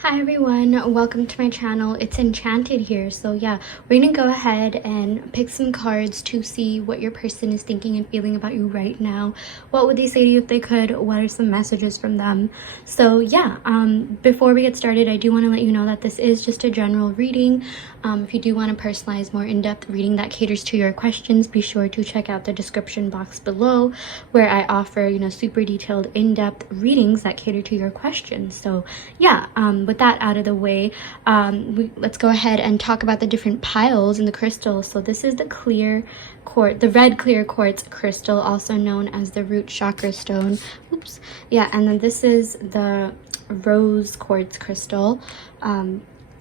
Hi everyone, welcome to my channel. It's Enchanted here. So yeah, we're gonna go ahead and pick some cards to see what your person is thinking and feeling about you right now. What would they say to you if they could? What are some messages from them? So yeah, before we get started, I do want to let you know that this is just a general reading. If you do want a personalized, more in-depth reading that caters to your questions, be sure to check out the description box below where I offer, super detailed, in-depth readings that cater to your questions. So yeah, with that out of the way, let's go ahead and talk about the different piles in the crystals. So this is the clear quartz, the red clear quartz crystal, also known as the root chakra stone. Oops. Yeah, and then this is the rose quartz crystal.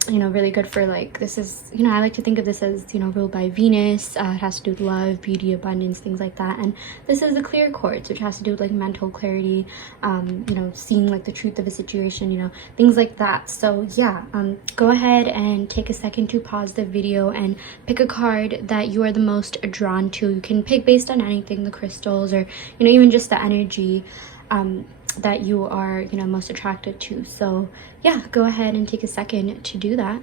Really good for, like, this is, I like to think of this as, ruled by Venus. It has to do with love, beauty, abundance, things like that. And this is the clear quartz, which has to do with, like, mental clarity, seeing, like, the truth of a situation, things like that. So yeah, go ahead and take a second to pause the video and pick a card that you are the most drawn to. You can pick based on anything, the crystals, or, even just the energy that you are most attracted to. So yeah, go ahead and take a second to do that.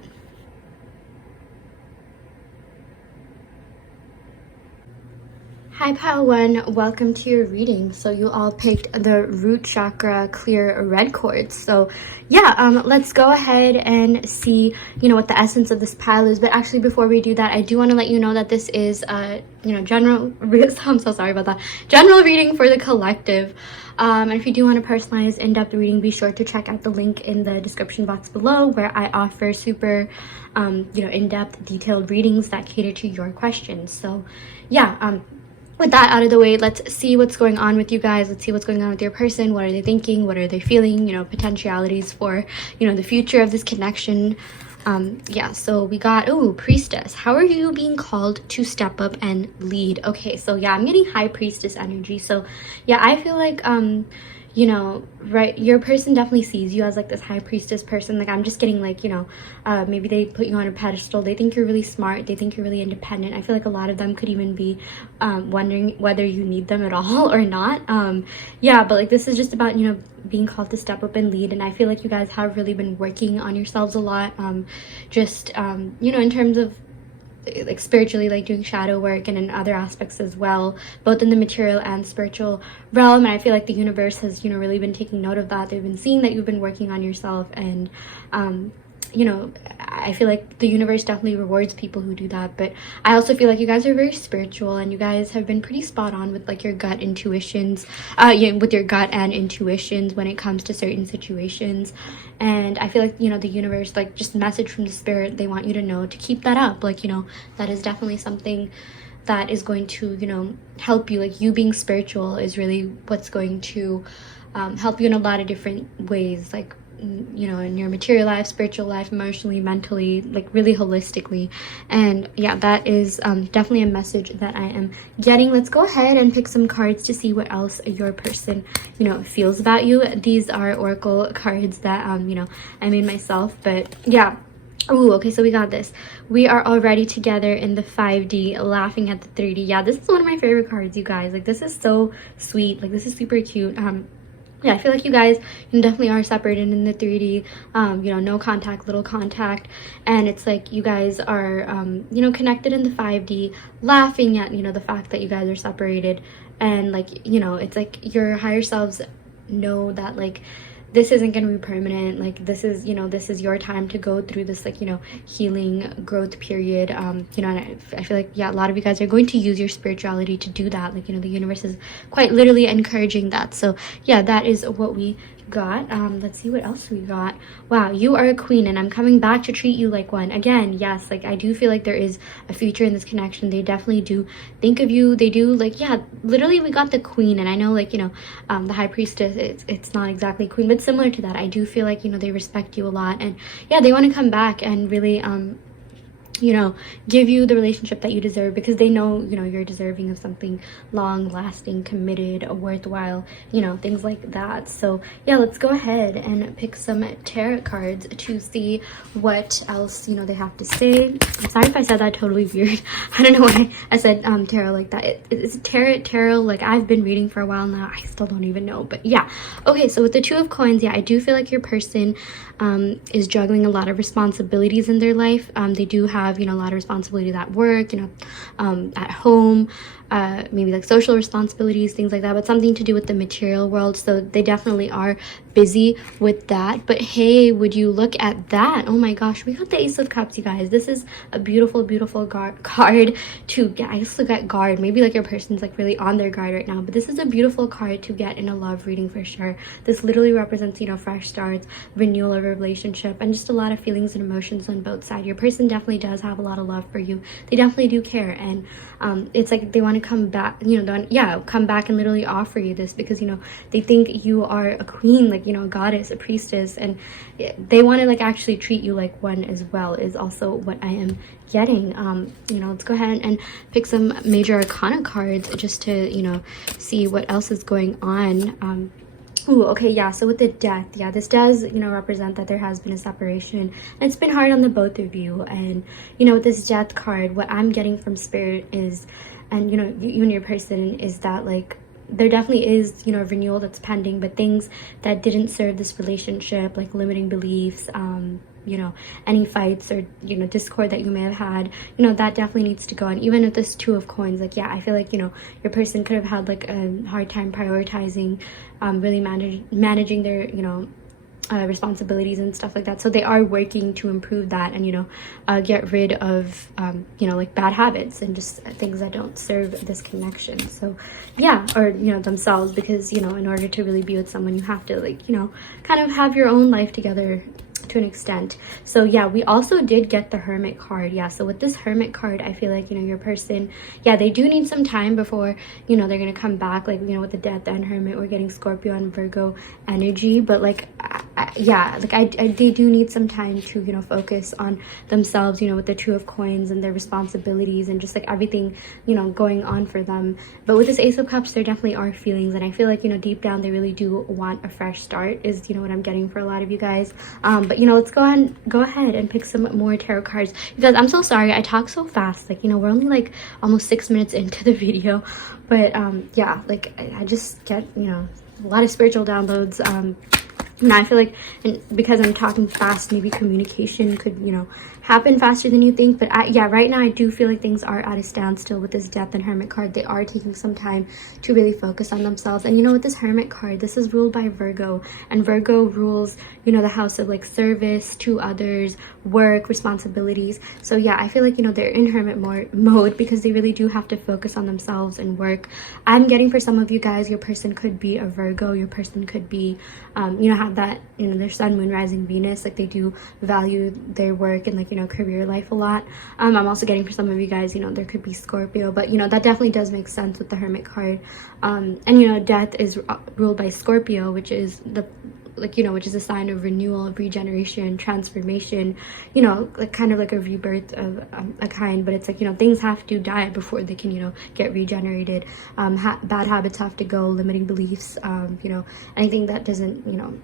Hi pile one, welcome to your reading. So you all picked the root chakra clear red quartz. So yeah, let's go ahead and see what the essence of this pile is. But actually, before we do that, I do want to let you know that this is general I'm so sorry about that, general reading for the collective. And if you do want a personalized, in-depth reading, be sure to check out the link in the description box below where I offer super in-depth, detailed readings that cater to your questions. So yeah, with that out of the way, let's see what's going on with you guys. Let's see what's going on with your person. What are they thinking? What are they feeling? Potentialities for the future of this connection. Yeah, so we got, priestess. How are you being called to step up and lead? Okay, so yeah, I'm getting high priestess energy. So yeah, I feel like right, your person definitely sees you as like this high priestess person. Like, I'm just getting like, maybe they put you on a pedestal. They think you're really smart. They think you're really independent. I feel like a lot of them could even be wondering whether you need them at all or not. Yeah, but like, this is just about being called to step up and lead. And I feel like you guys have really been working on yourselves a lot, in terms of like spiritually, like doing shadow work and in other aspects as well, both in the material and spiritual realm. And I feel like the universe has really been taking note of that. They've been seeing that you've been working on yourself, and I feel like the universe definitely rewards people who do that. But I also feel like you guys are very spiritual, and you guys have been pretty spot on with like your gut intuitions, with your gut and intuitions when it comes to certain situations. And I feel like the universe, like, just message from the spirit, they want you to know to keep that up. Like, that is definitely something that is going to help you. Like, you being spiritual is really what's going to help you in a lot of different ways, like in your material life, spiritual life, emotionally, mentally, like really holistically. And yeah, that is definitely a message that I am getting. Let's go ahead and pick some cards to see what else your person feels about you. These are oracle cards that I made myself, but yeah. Okay, so we got this. We are already together in the 5D, laughing at the 3D. Yeah, this is one of my favorite cards, you guys. Like, this is so sweet. Like, this is super cute. Yeah, I feel like you guys definitely are separated in the 3D, no contact, little contact. And it's like you guys are, connected in the 5D, laughing at, the fact that you guys are separated. And like, it's like your higher selves know that, like, this isn't going to be permanent. Like, this is, this is your time to go through this, like, healing growth period. And I feel like, yeah, a lot of you guys are going to use your spirituality to do that. Like, the universe is quite literally encouraging that. So yeah, that is what we got. Let's see what else we got. Wow, you are a queen, and I'm coming back to treat you like one. Again, yes, like, I do feel like there is a future in this connection. They definitely do think of you. They do, like, yeah, literally we got the queen. And I know, like, the high priestess, it's not exactly queen, but similar to that. I do feel like they respect you a lot, and yeah, they want to come back and really give you the relationship that you deserve, because they know, you're deserving of something long lasting, committed, worthwhile, things like that. So yeah, let's go ahead and pick some tarot cards to see what else, they have to say. I'm sorry if I said that totally weird. I don't know why I said tarot like that. It's tarot like I've been reading for a while now. I still don't even know, but yeah. Okay, so with the Two of Coins, yeah, I do feel like your person is juggling a lot of responsibilities in their life. They do have, a lot of responsibilities at work, at home, maybe like social responsibilities, things like that, but something to do with the material world. So they definitely are busy with that. But hey, would you look at that? Oh my gosh, we got the Ace of Cups, you guys. This is a beautiful card to get. I just look at guard. Maybe like your person's like really on their guard right now, but this is a beautiful card to get in a love reading for sure. This literally represents, fresh starts, renewal of a relationship, and just a lot of feelings and emotions on both sides. Your person definitely does have a lot of love for you. They definitely do care, and it's like they want to come back, come back and literally offer you this, because they think you are a queen, like a goddess, a priestess, and they want to like actually treat you like one as well, is also what I am getting. Let's go ahead and pick some major arcana cards just to see what else is going on. Ooh, okay, yeah, so with the Death, yeah, this does, represent that there has been a separation, and it's been hard on the both of you. And, with this Death card, what I'm getting from Spirit is, and, you and your person, is that, like, there definitely is, a renewal that's pending, but things that didn't serve this relationship, like limiting beliefs, any fights or, discord that you may have had, that definitely needs to go. And even with this Two of Coins, like, yeah, I feel like, your person could have had like a hard time prioritizing, really managing their, responsibilities and stuff like that. So they are working to improve that and, get rid of, like bad habits and just things that don't serve this connection. So yeah, or, themselves, because, in order to really be with someone, you have to like, kind of have your own life together to an extent. So yeah, we also did get the Hermit card. Yeah, so with this Hermit card, I feel like, your person, yeah, they do need some time before, they're gonna come back. Like, with the Death and Hermit, we're getting Scorpio and Virgo energy, but like, they do need some time to, focus on themselves, with the Two of Coins and their responsibilities and just like everything, going on for them. But with this Ace of Cups, there definitely are feelings, and I feel like, deep down, they really do want a fresh start, is, what I'm getting for a lot of you guys. But let's go ahead and pick some more tarot cards. You guys, I'm so sorry I talk so fast. Like, we're only like almost 6 minutes into the video, but yeah, like I just get, a lot of spiritual downloads. I feel like, and because I'm talking fast, maybe communication could, happen faster than you think. But yeah, right now I do feel like things are at a standstill with this Death and Hermit card. They are taking some time to really focus on themselves. And with this Hermit card, this is ruled by Virgo, and Virgo rules, the house of like service to others, work, responsibilities. So yeah, I feel like, they're in Hermit mode because they really do have to focus on themselves and work. I'm getting, for some of you guys, your person could be a Virgo. Your person could be, have that, their Sun, Moon, Rising, Venus. Like, they do value their work and like, career life a lot. I'm also getting, for some of you guys, there could be Scorpio, but that definitely does make sense with the Hermit card. And Death is ruled by Scorpio, which is the which is a sign of renewal, of regeneration, transformation, like kind of like a rebirth of a kind. But it's like, things have to die before they can, get regenerated. Bad habits have to go, limiting beliefs, anything that doesn't,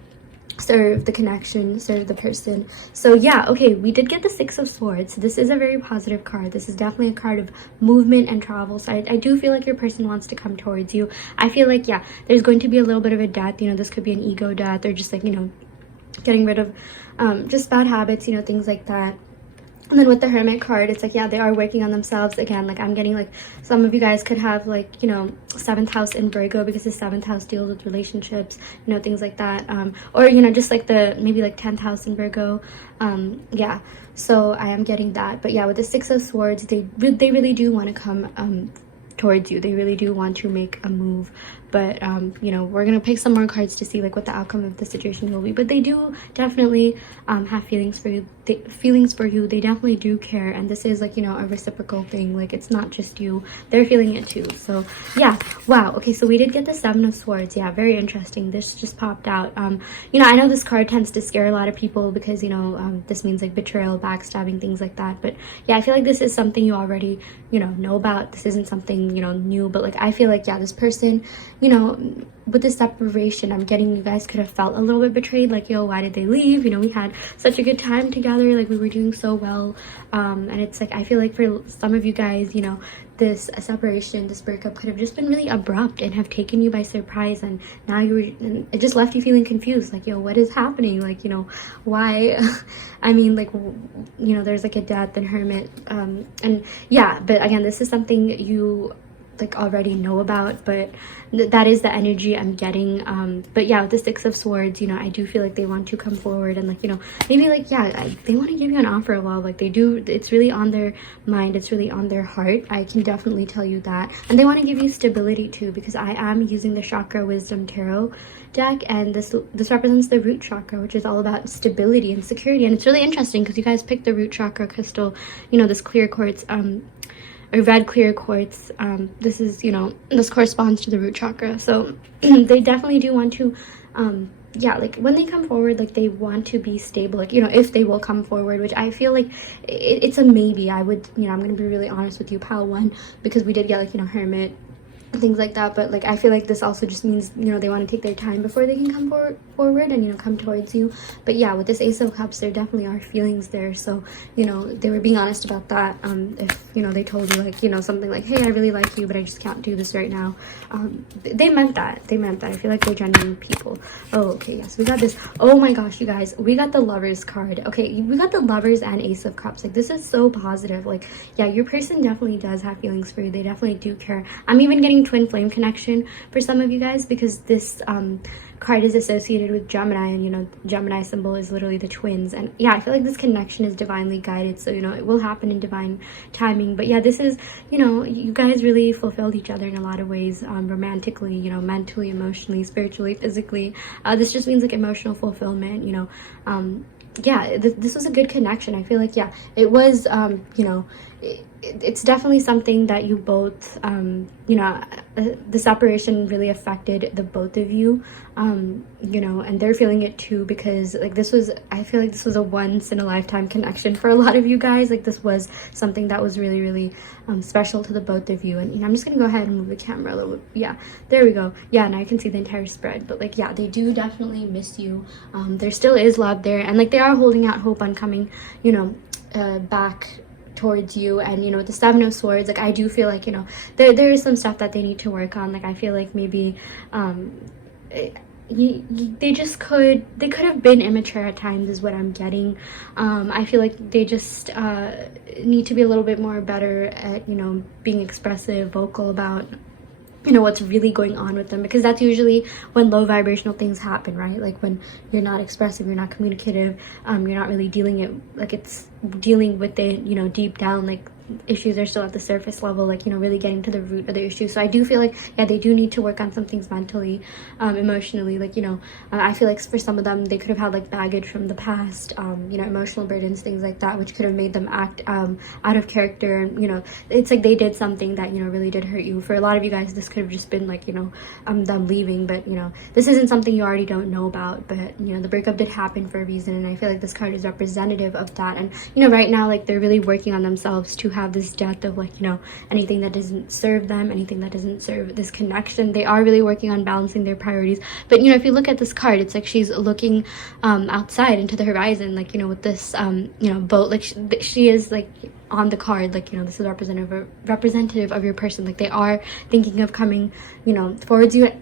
serve the connection, serve the person. So yeah, okay, we did get the Six of Swords. This is a very positive card. This is definitely a card of movement and travel. So I do feel like your person wants to come towards you. I feel like, yeah, there's going to be a little bit of a death. This could be an ego death, or just like, getting rid of just bad habits, things like that. And then with the Hermit card, it's like, yeah, they are working on themselves. Again, like, I'm getting like some of you guys could have like, 7th house in Virgo, because the 7th house deals with relationships, things like that. Or, just like the maybe like 10th house in Virgo. Yeah, so I am getting that. But yeah, with the Six of Swords, they really do want to come towards you. They really do want to make a move but you know, we're gonna pick some more cards to see like what the outcome of the situation will be. But they do definitely have feelings for you. They definitely do care, and this is like, you know, a reciprocal thing. Like, it's not just you, they're feeling it too. So yeah, wow. Okay, so we did get the Seven of Swords. Yeah, very interesting. This just popped out. You know, I know this card tends to scare a lot of people because, you know, this means like betrayal, backstabbing, things like that. But yeah, I feel like this is something you already, you know about. This isn't something, you know, new. But like, I feel like, yeah, this person, you know, with the separation, I'm getting you guys could have felt a little bit betrayed. Like, yo, why did they leave? You know, we had such a good time together, like we were doing so well. And it's like, I feel like for some of you guys, you know, this separation, this breakup could have just been really abrupt and have taken you by surprise, and now it just left you feeling confused. Like, yo, what is happening? Like, you know, why? I mean, like, you know, there's like a death and hermit, and yeah, but again, this is something you like already know about, but that is the energy I'm getting. But yeah, with the Six of Swords, you know, I do feel like they want to come forward and like, you know, maybe like, yeah, they want to give you an offer a while. Like, they do, it's really on their mind, it's really on their heart. I can definitely tell you that. And they want to give you stability too, because I am using the Chakra Wisdom Tarot deck, and this represents the root chakra, which is all about stability and security. And it's really interesting because you guys picked the root chakra crystal, you know, this clear quartz, a red clear quartz. This is, you know, this corresponds to the root chakra. So they definitely do want to, yeah, like when they come forward, like they want to be stable, like, you know, if they will come forward, which I feel like it's a maybe. I would, you know, I'm gonna be really honest with you, pile one, because we did get like, you know, hermit, things like that. But like, I feel like this also just means, you know, they want to take their time before they can come forward and, you know, come towards you. But yeah, with this Ace of Cups, there definitely are feelings there. So, you know, they were being honest about that. If, you know, they told you like, you know, something like, hey, I really like you, but I just can't do this right now, they meant that. I feel like they're genuine people. Oh, okay, yes, we got this. Oh my gosh, you guys, we got the Lovers card. Okay, we got the Lovers and Ace of Cups. Like, this is so positive. Like, yeah, your person definitely does have feelings for you. They definitely do care. I'm even getting twin flame connection for some of you guys, because this card is associated with Gemini, and, you know, Gemini symbol is literally the twins. And yeah, I feel like this connection is divinely guided, so, you know, it will happen in divine timing. But yeah, this is, you know, you guys really fulfilled each other in a lot of ways, romantically, you know, mentally, emotionally, spiritually, physically. This just means like emotional fulfillment, you know. Yeah, this was a good connection. I feel like, yeah, it was, you know, it's definitely something that you both, you know, the separation really affected the both of you, you know, and they're feeling it too, because like this was, I feel like this was a once in a lifetime connection for a lot of you guys. Like, this was something that was really, really special to the both of you. And, you know, I'm just gonna go ahead and move the camera a little bit. Yeah, there we go. Yeah, now you can see the entire spread. But like, yeah, they do definitely miss you. There still is love there, and like they are holding out hope on coming, you know, back towards you. And, you know, the Seven of Swords, like, I do feel like, you know, there is some stuff that they need to work on. Like, I feel like maybe they could have been immature at times, is what I'm getting. I feel like they just need to be a little bit more better at, you know, being expressive, vocal about, you know, what's really going on with them, because that's usually when low vibrational things happen, right? Like, when you're not expressive, you're not communicative, you're not really dealing with it, you know, deep down, like issues are still at the surface level, like, you know, really getting to the root of the issue. So I do feel like, yeah, they do need to work on some things mentally, emotionally. Like, you know, I feel like for some of them, they could have had like baggage from the past, you know, emotional burdens, things like that, which could have made them act out of character. And, you know, it's like they did something that, you know, really did hurt you. For a lot of you guys, this could have just been like, you know, them leaving. But, you know, this isn't something you already don't know about. But, you know, the breakup did happen for a reason, and I feel like this card is representative of that. And, you know, right now, like, they're really working on themselves to have this death of, like, you know, anything that doesn't serve them, anything that doesn't serve this connection. They are really working on balancing their priorities. But, you know, if you look at this card, it's like she's looking outside into the horizon, like, you know, with this you know, boat. Like, she is like on the card, like, you know, this is representative of your person. Like, they are thinking of coming, you know, towards you,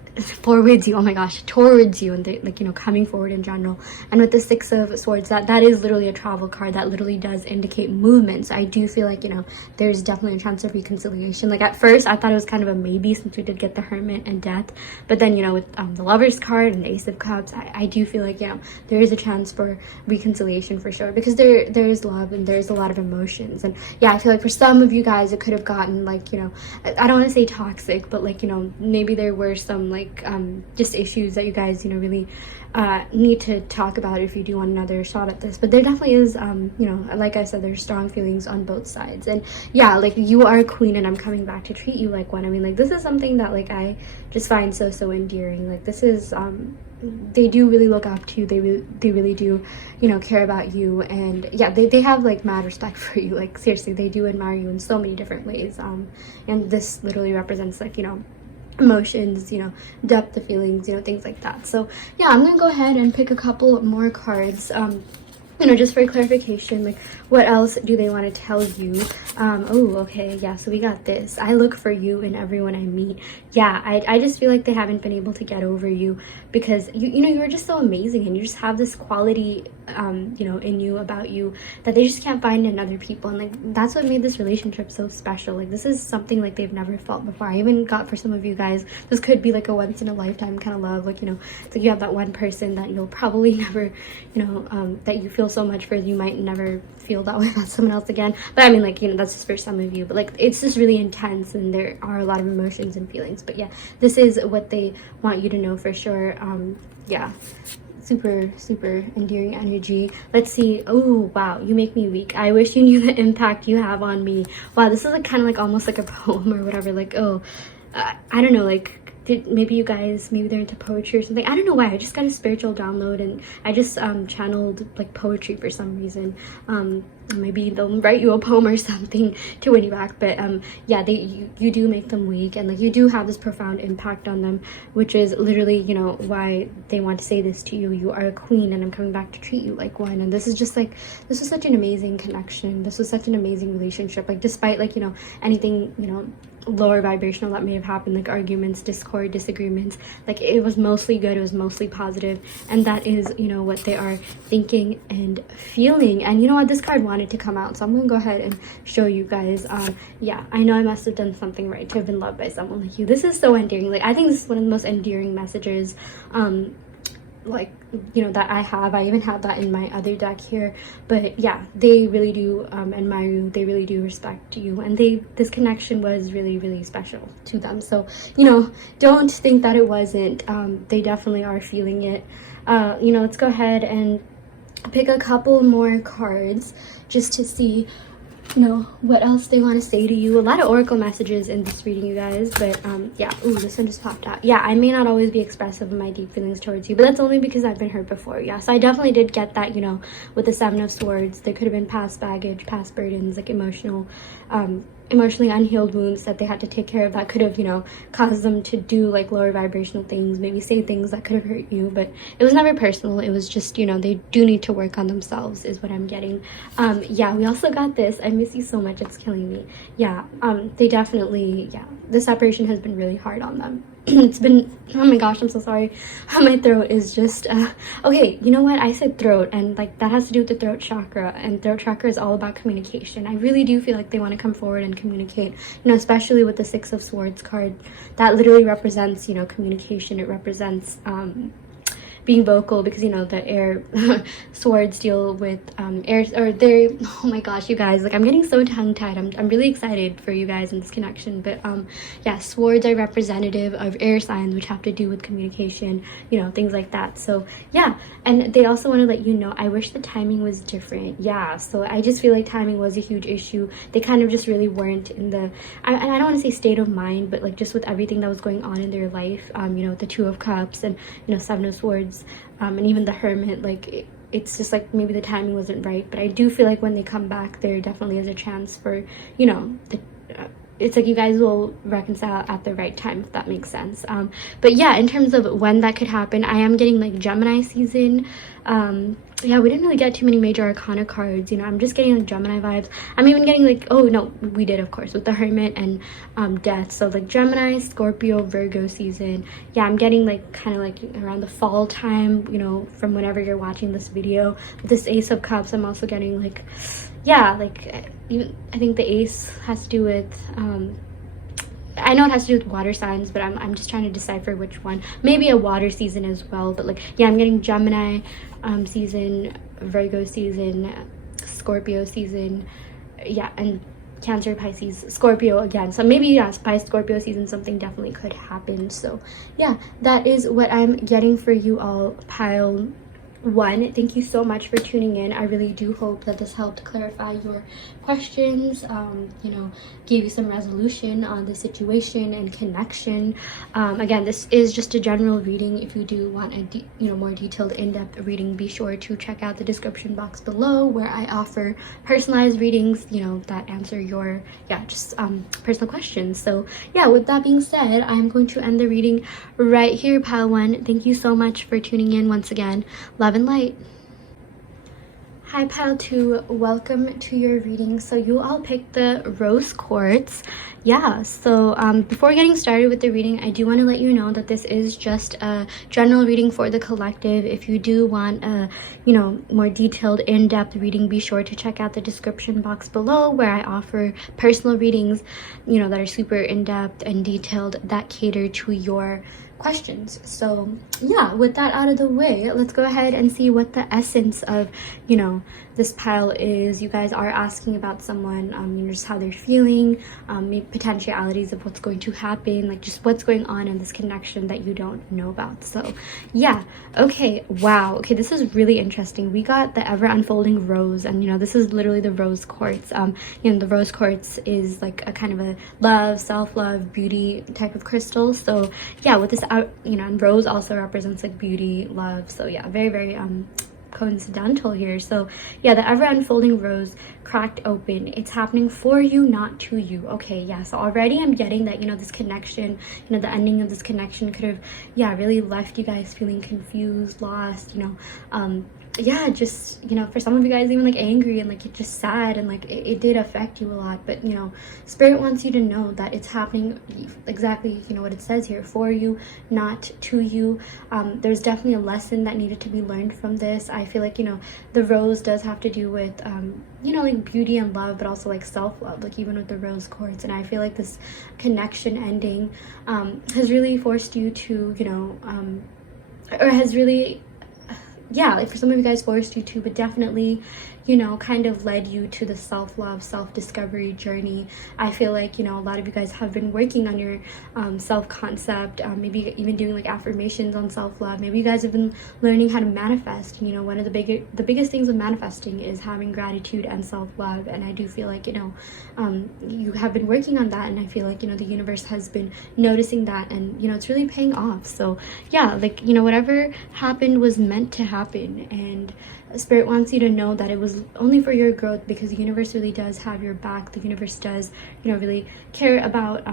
oh my gosh, towards you, and they, like, you know, coming forward in general. And with the Six of Swords, that is literally a travel card. That literally does indicate movement. So I do feel like, you know, there's definitely a chance of reconciliation. Like, at first I thought it was kind of a maybe, since we did get the Hermit and Death, but then, you know, with the Lovers card and the Ace of Cups, I do feel like, you know, there is a chance for reconciliation for sure, because there is love and there's a lot of emotions. And yeah, I feel like for some of you guys it could have gotten like, you know, I don't want to say toxic, but like, you know, maybe there were some like just issues that you guys, you know, really need to talk about if you do want another shot at this. But there definitely is you know, like I said, there's strong feelings on both sides. And yeah, like, you are a queen and I'm coming back to treat you like one. I mean, like, this is something that like I just find so endearing. Like, this is they do really look up to you. They really do, you know, care about you. And yeah, they have like mad respect for you. Like, seriously, they do admire you in so many different ways. And this literally represents, like, you know, emotions, you know, depth of feelings, you know, things like that. So yeah, I'm gonna go ahead and pick a couple more cards, you know, just for clarification, like, what else do they want to tell you? Oh, okay, yeah, so we got this. I look for you in everyone I meet. Yeah, I just feel like they haven't been able to get over you because you know, you're just so amazing and you just have this quality you know, in you, about you, that they just can't find in other people. And like, that's what made this relationship so special. Like, this is something like they've never felt before. I even got, for some of you guys, this could be like a once in a lifetime kind of love. Like, you know, it's like you have that one person that you'll probably never, you know, that you feel so much for, you might never feel that way about someone else again. But I mean, like, you know, that's just for some of you, but like, it's just really intense and there are a lot of emotions and feelings. But yeah, this is what they want you to know for sure. Yeah, super endearing energy. Let's see. Oh wow, you make me weak. I wish you knew the impact you have on me. Wow, this is like kind of like almost like a poem or whatever. Like, oh, I don't know, like, maybe you guys, maybe they're into poetry or something. I don't know why, I just got a spiritual download and I just channeled like poetry for some reason. Maybe they'll write you a poem or something to win you back. But yeah, you do make them weak, and like, you do have this profound impact on them, which is literally, you know, why they want to say this to you. You are a queen and I'm coming back to treat you like one. And this is just like, this was such an amazing connection. This was such an amazing relationship. Like, despite like, you know, anything, you know, lower vibrational that may have happened, like arguments, discord, disagreements, like, it was mostly good, it was mostly positive, and that is, you know, what they are thinking and feeling. And you know what, this card wanted to come out, so I'm gonna go ahead and show you guys. Yeah, I know I must have done something right to have been loved by someone like you. This is so endearing. Like, I think this is one of the most endearing messages like, you know, that I have. I even have that in my other deck here. But yeah, they really do admire you, they really do respect you, and this connection was really special to them. So, you know, don't think that it wasn't. They definitely are feeling it. You know, let's go ahead and pick a couple more cards just to see, you know, what else they want to say to you. A lot of oracle messages in this reading, you guys. But yeah, ooh, this one just popped out. Yeah, I may not always be expressive of my deep feelings towards you, but that's only because I've been hurt before. Yeah, so I definitely did get that, you know, with the Seven of Swords. There could have been past baggage, past burdens, like emotionally unhealed wounds that they had to take care of, that could have, you know, caused them to do like lower vibrational things, maybe say things that could have hurt you. But it was never personal. It was just, you know, they do need to work on themselves is what I'm getting. Yeah, we also got this. I miss you so much, it's killing me. Yeah, they definitely, yeah, the separation has been really hard on them. It's been, oh my gosh, I'm so sorry. My throat is just okay, you know what, I said throat, and like, that has to do with the throat chakra, and throat chakra is all about communication. I really do feel like they want to come forward and communicate, you know, especially with the Six of Swords card. That literally represents, you know, communication. It represents being vocal, because, you know, the air swords deal with air, or they're, oh my gosh, you guys, like, I'm getting so tongue-tied. I'm really excited for you guys in this connection. But yeah, swords are representative of air signs, which have to do with communication, you know, things like that. So yeah, and they also want to let you know, I wish the timing was different. Yeah, so I just feel like timing was a huge issue. They kind of just really weren't in the, and I don't want to say state of mind, but like, just with everything that was going on in their life, you know, the Two of Cups and, you know, Seven of Swords, and even the Hermit, like, it's just like, maybe the timing wasn't right. But I do feel like when they come back, there definitely is a chance for, you know, it's like you guys will reconcile at the right time, if that makes sense. But yeah, in terms of when that could happen, I am getting like Gemini season. Yeah, we didn't really get too many major arcana cards, you know. I'm just getting like Gemini vibes. I'm even getting like, oh no, we did, of course, with the Hermit and Death. So like Gemini, Scorpio, Virgo season. Yeah, I'm getting like kind of like around the fall time, you know, from whenever you're watching this video. With this Ace of Cups, I'm also getting like, yeah, like, even I think the Ace has to do with I know it has to do with water signs, but I'm just trying to decipher which one. Maybe a water season as well. But like, yeah, I'm getting Gemini season, Virgo season, Scorpio season, yeah, and Cancer, Pisces, Scorpio again. So maybe, yeah, by Scorpio season, something definitely could happen. So yeah, that is what I'm getting for you all, pile 1. Thank you so much for tuning in. I really do hope that this helped clarify your questions, you know, gave you some resolution on the situation and connection. Again, this is just a general reading. If you do want a more detailed, in-depth reading, be sure to check out the description box below, where I offer personalized readings, you know, that answer your just personal questions. So yeah, with that being said, I'm going to end the reading right here, pile 1. Thank you so much for tuning in once again. Love and light. Hi, pile 2, welcome to your reading. So you all picked the rose quartz. Yeah, so before getting started with the reading, I do want to let you know that this is just a general reading for the collective. If you do want a more detailed, in-depth reading, be sure to check out the description box below, where I offer personal readings, that are super in-depth and detailed, that cater to your questions. So yeah, with that out of the way, let's go ahead and see what the essence of this pile is. You guys are asking about someone, just how they're feeling, maybe potentialities of what's going to happen, like just what's going on in this connection that you don't know about. So yeah, okay, wow, okay, this is really interesting. We got the ever unfolding rose, and this is literally the rose quartz. The rose quartz is like a kind of a love, self-love, beauty type of crystal. So yeah, with this out, and rose also represents like beauty, love. So yeah, very, very coincidental here. So yeah, the ever unfolding rose cracked open. It's happening for you, not to you. Okay, yeah, so already I'm getting that this connection, the ending of this connection could have really left you guys feeling confused, lost, yeah, just for some of you guys even like angry and like just sad, and like it did affect you a lot. But spirit wants you to know that it's happening exactly what it says here, for you, not to you. There's definitely a lesson that needed to be learned from this. I feel like the rose does have to do with like beauty and love, but also like self-love, like even with the rose quartz. And I feel like this connection ending has really forced you to or has really, yeah, like for some of you guys forced you to, but definitely kind of led you to the self-love, self-discovery journey. I feel like a lot of you guys have been working on your self-concept, maybe even doing like affirmations on self-love. Maybe you guys have been learning how to manifest. One of the biggest things with manifesting is having gratitude and self-love. And I do feel like you have been working on that, and I feel like the universe has been noticing that, and it's really paying off. So yeah, like whatever happened was meant to happen, and spirit wants you to know that it was only for your growth, because the universe really does have your back. The universe does really care about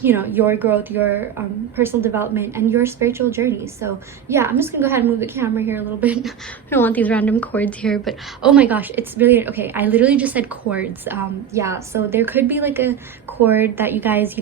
your growth, your personal development, and your spiritual journey. So yeah, I'm just gonna go ahead and move the camera here a little bit. I don't want these random cords here, but oh my gosh, it's really okay. I literally just said cords. Yeah, so there could be like a cord that you guys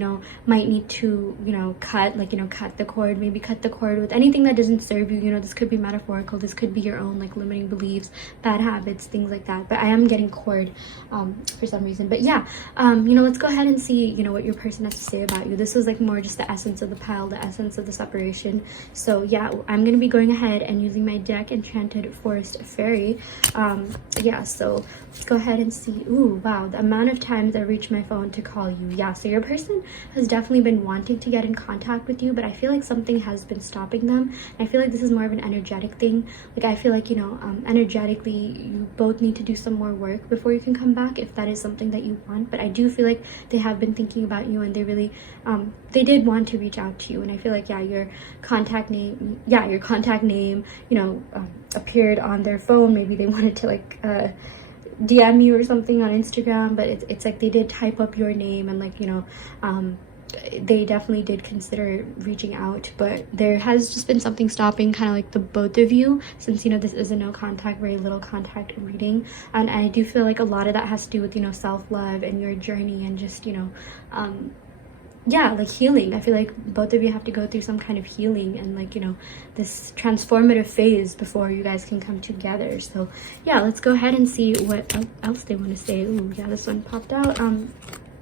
might need to cut, like cut the cord, maybe cut the cord with anything that doesn't serve you. This could be metaphorical, this could be your own like limiting beliefs, bad habits, things like that. But I am getting cord for some reason. But yeah, let's go ahead and see what your person has to say about you. This is like more just the essence of the pile, the essence of the separation. So yeah, I'm gonna be going ahead and using my deck, Enchanted Forest Fairy. Yeah, so let's go ahead and see. Ooh, wow, the amount of times I reached my phone to call you. Yeah, so your person has definitely been wanting to get in contact with you, but I feel like something has been stopping them. I feel like this is more of an energetic thing. Like I feel like energetically you both need to do some more work before you can come back, if that is something that you want. But I do feel like they have been thinking about you, and they really they did want to reach out to you. And I feel like your contact name appeared on their phone. Maybe they wanted to like DM you or something on Instagram, but it's like they did type up your name, and like they definitely did consider reaching out, but there has just been something stopping kind of like the both of you, since this is a no contact, very little contact reading. And I do feel like a lot of that has to do with self-love and your journey, and just yeah, like healing. I feel like both of you have to go through some kind of healing and like this transformative phase before you guys can come together. So yeah, let's go ahead and see what else they want to say. Ooh, yeah, this one popped out.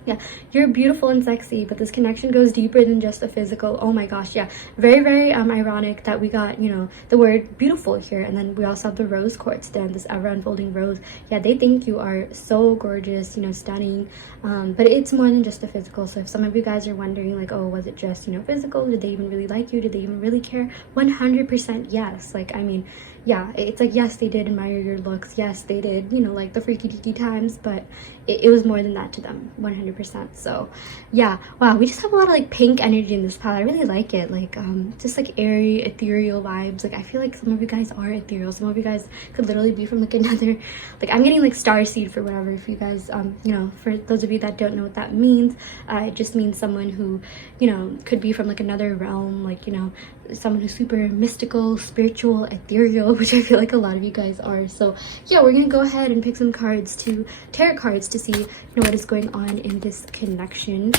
Yeah, you're beautiful and sexy, but this connection goes deeper than just the physical. Oh my gosh, yeah. Very, very ironic that we got, you know, the word beautiful here, and then we also have the rose quartz there, this ever unfolding rose. Yeah, they think you are so gorgeous, you know, stunning, but it's more than just the physical. So if some of you guys are wondering, like, oh, was it just, you know, physical? Did they even really like you? Did they even really care? 100% yes. Like, I mean, yeah, it's like, yes, they did admire your looks, yes, they did, you know, like the freaky deaky times, but it was more than that to them, 100%. So yeah, wow, we just have a lot of like pink energy in this palette. I really like it, like just like airy, ethereal vibes. Like I feel like some of you guys are ethereal, some of you guys could literally be from like another, like I'm getting like starseed for whatever. If you guys you know, for those of you that don't know what that means, it just means someone who, you know, could be from like another realm, like, you know, someone who's super mystical, spiritual, ethereal, which I feel like a lot of you guys are. So yeah, we're gonna go ahead and pick some cards, to tarot cards, to see, you know, what is going on in this connection.